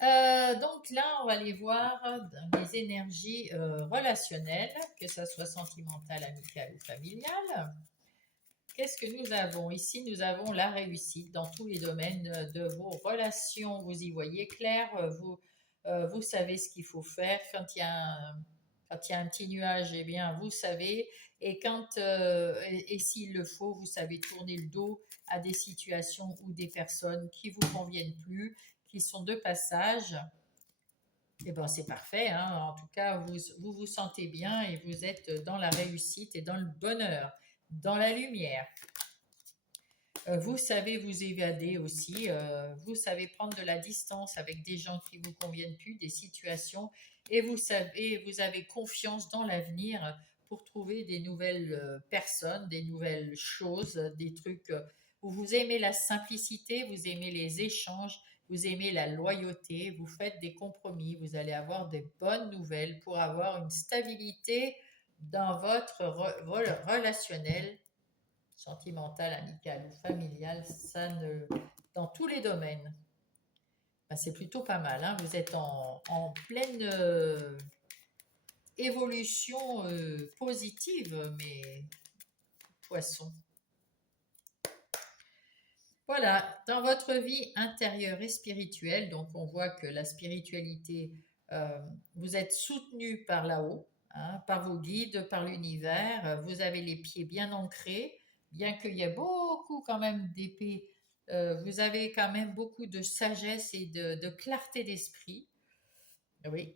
Donc là, on va aller voir les énergies relationnelles, que ça soit sentimentale, amicale ou familiale. Qu'est-ce que nous avons ici? Nous avons la réussite dans tous les domaines de vos relations. Vous y voyez clair, vous savez ce qu'il faut faire. Quand il y a un petit nuage, eh bien, vous savez. Et s'il le faut, vous savez tourner le dos à des situations ou des personnes qui vous conviennent plus, qui sont de passage. Eh ben, c'est parfait, hein. En tout cas, vous vous sentez bien et vous êtes dans la réussite et dans le bonheur, dans la lumière. Vous savez vous évader aussi, vous savez prendre de la distance avec des gens qui vous conviennent plus, des situations, et vous avez confiance dans l'avenir pour trouver des nouvelles personnes, des nouvelles choses, des trucs. Vous aimez la simplicité, vous aimez les échanges, vous aimez la loyauté, vous faites des compromis, vous allez avoir des bonnes nouvelles pour avoir une stabilité dans votre relationnel sentimentale, amicale ou familiale, dans tous les domaines. Ben, c'est plutôt pas mal, hein. Vous êtes en pleine évolution positive, mes poissons. Voilà, dans votre vie intérieure et spirituelle, donc on voit que la spiritualité, vous êtes soutenu par là-haut, hein, par vos guides, par l'univers, vous avez les pieds bien ancrés, bien qu'il y ait beaucoup quand même d'épée, vous avez quand même beaucoup de sagesse et de clarté d'esprit. Oui.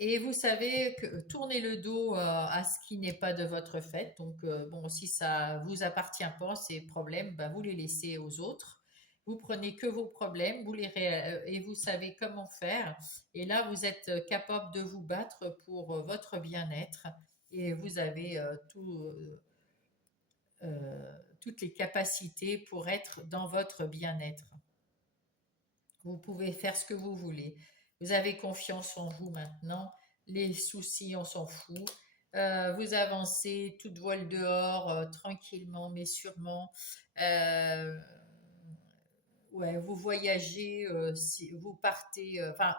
Et vous savez que tournez le dos à ce qui n'est pas de votre fait. Donc, bon, si ça vous appartient pas, ces problèmes, ben, vous les laissez aux autres. Vous prenez que vos problèmes, et vous savez comment faire. Et là, vous êtes capable de vous battre pour votre bien-être. Et vous avez toutes les capacités pour être dans votre bien-être. Vous pouvez faire ce que vous voulez. Vous avez confiance en vous maintenant. Les soucis, on s'en fout. Vous avancez toute voile dehors, tranquillement mais sûrement. Euh, ouais, vous voyagez, si vous partez. Enfin,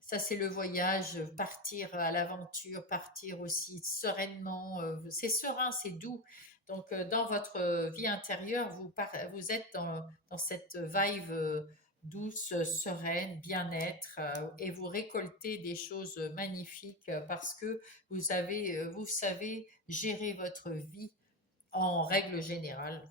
ça c'est le voyage, partir à l'aventure, partir aussi sereinement. C'est serein, c'est doux. Donc, dans votre vie intérieure, vous êtes dans cette vibe douce, sereine, bien-être, et vous récoltez des choses magnifiques parce que vous savez gérer votre vie en règle générale.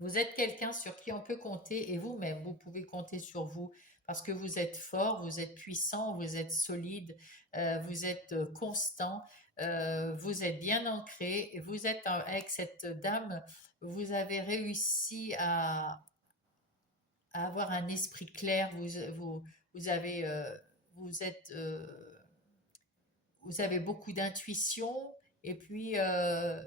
Vous êtes quelqu'un sur qui on peut compter et vous-même, vous pouvez compter sur vous parce que vous êtes fort, vous êtes puissant, vous êtes solide, vous êtes constant, vous êtes bien ancré et vous êtes avec cette dame, vous avez réussi à avoir un esprit clair, vous avez, vous êtes, vous avez beaucoup d'intuition et puis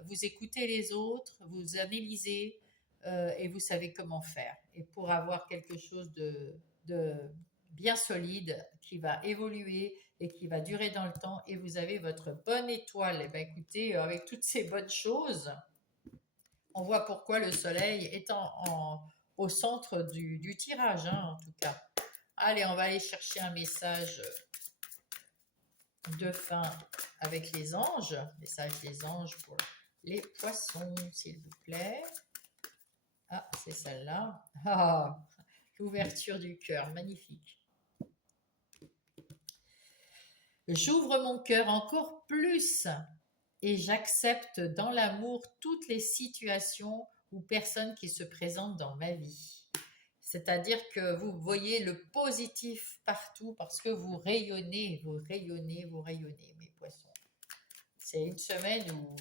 vous écoutez les autres, vous analysez et vous savez comment faire. Et pour avoir quelque chose de bien solide qui va évoluer et qui va durer dans le temps et vous avez votre bonne étoile. Et bien écoutez, avec toutes ces bonnes choses, on voit pourquoi le soleil est au centre du tirage, hein, en tout cas. Allez, on va aller chercher un message de fin avec les anges. Message des anges pour les poissons, s'il vous plaît. Ah, c'est celle-là. Ah, l'ouverture du cœur, magnifique. J'ouvre mon cœur encore plus et j'accepte dans l'amour toutes les situations ou personnes qui se présentent dans ma vie. C'est-à-dire que vous voyez le positif partout parce que vous rayonnez, vous rayonnez, vous rayonnez, mes poissons. C'est une semaine où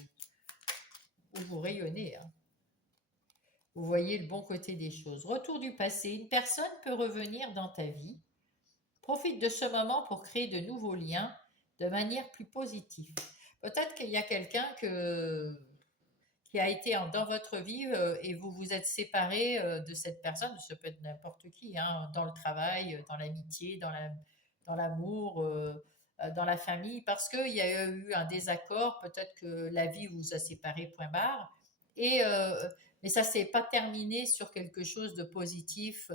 vous rayonnez, hein. Vous voyez le bon côté des choses. Retour du passé. Une personne peut revenir dans ta vie. Profite de ce moment pour créer de nouveaux liens de manière plus positive. Peut-être qu'il y a quelqu'un qui a été dans votre vie et vous vous êtes séparé de cette personne. Ça peut être n'importe qui, hein, dans le travail, dans l'amitié, dans l'amour, dans la famille, parce qu'il y a eu un désaccord. Peut-être que la vie vous a séparé, point barre. Et, mais ça ne s'est pas terminé sur quelque chose de positif.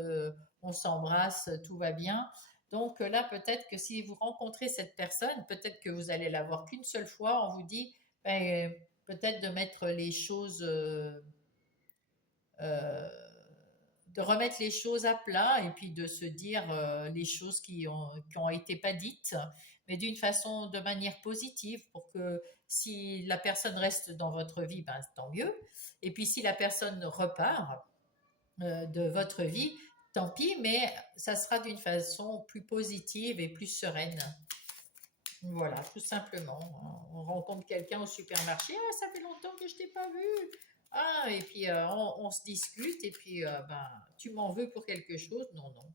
On s'embrasse, tout va bien. Donc là, peut-être que si vous rencontrez cette personne, peut-être que vous allez la voir qu'une seule fois. On vous dit, ben, peut-être de mettre les choses, euh, de remettre les choses à plat et puis de se dire les choses qui ont été pas dites, mais d'une façon, de manière positive pour que si la personne reste dans votre vie, ben, tant mieux. Et puis si la personne repart de votre vie, tant pis, mais ça sera d'une façon plus positive et plus sereine. Voilà, tout simplement. On rencontre quelqu'un au supermarché. Ah, ça fait longtemps que je t'ai pas vu. Ah, et puis on se discute et puis ben, tu m'en veux pour quelque chose? Non, non.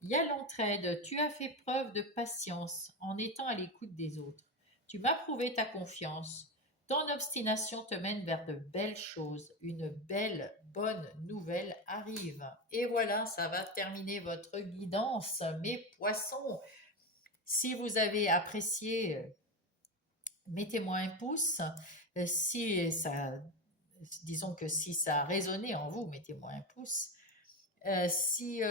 Il y a l'entraide. Tu as fait preuve de patience en étant à l'écoute des autres. Tu m'as prouvé ta confiance. Ton obstination te mène vers de belles choses. Une belle, bonne nouvelle arrive. Et voilà, ça va terminer votre guidance, mes poissons. Si vous avez apprécié, mettez-moi un pouce. Si ça, disons que si ça a résonné en vous, mettez-moi un pouce. Si vous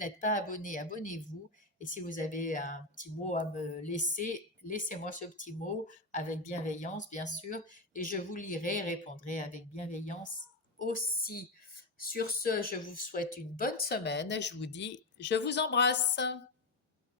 n'êtes pas abonné, abonnez-vous. Et si vous avez un petit mot à me laisser, laissez-moi ce petit mot avec bienveillance, bien sûr. Et je vous lirai et répondrai avec bienveillance aussi. Sur ce, je vous souhaite une bonne semaine. Je vous dis, je vous embrasse.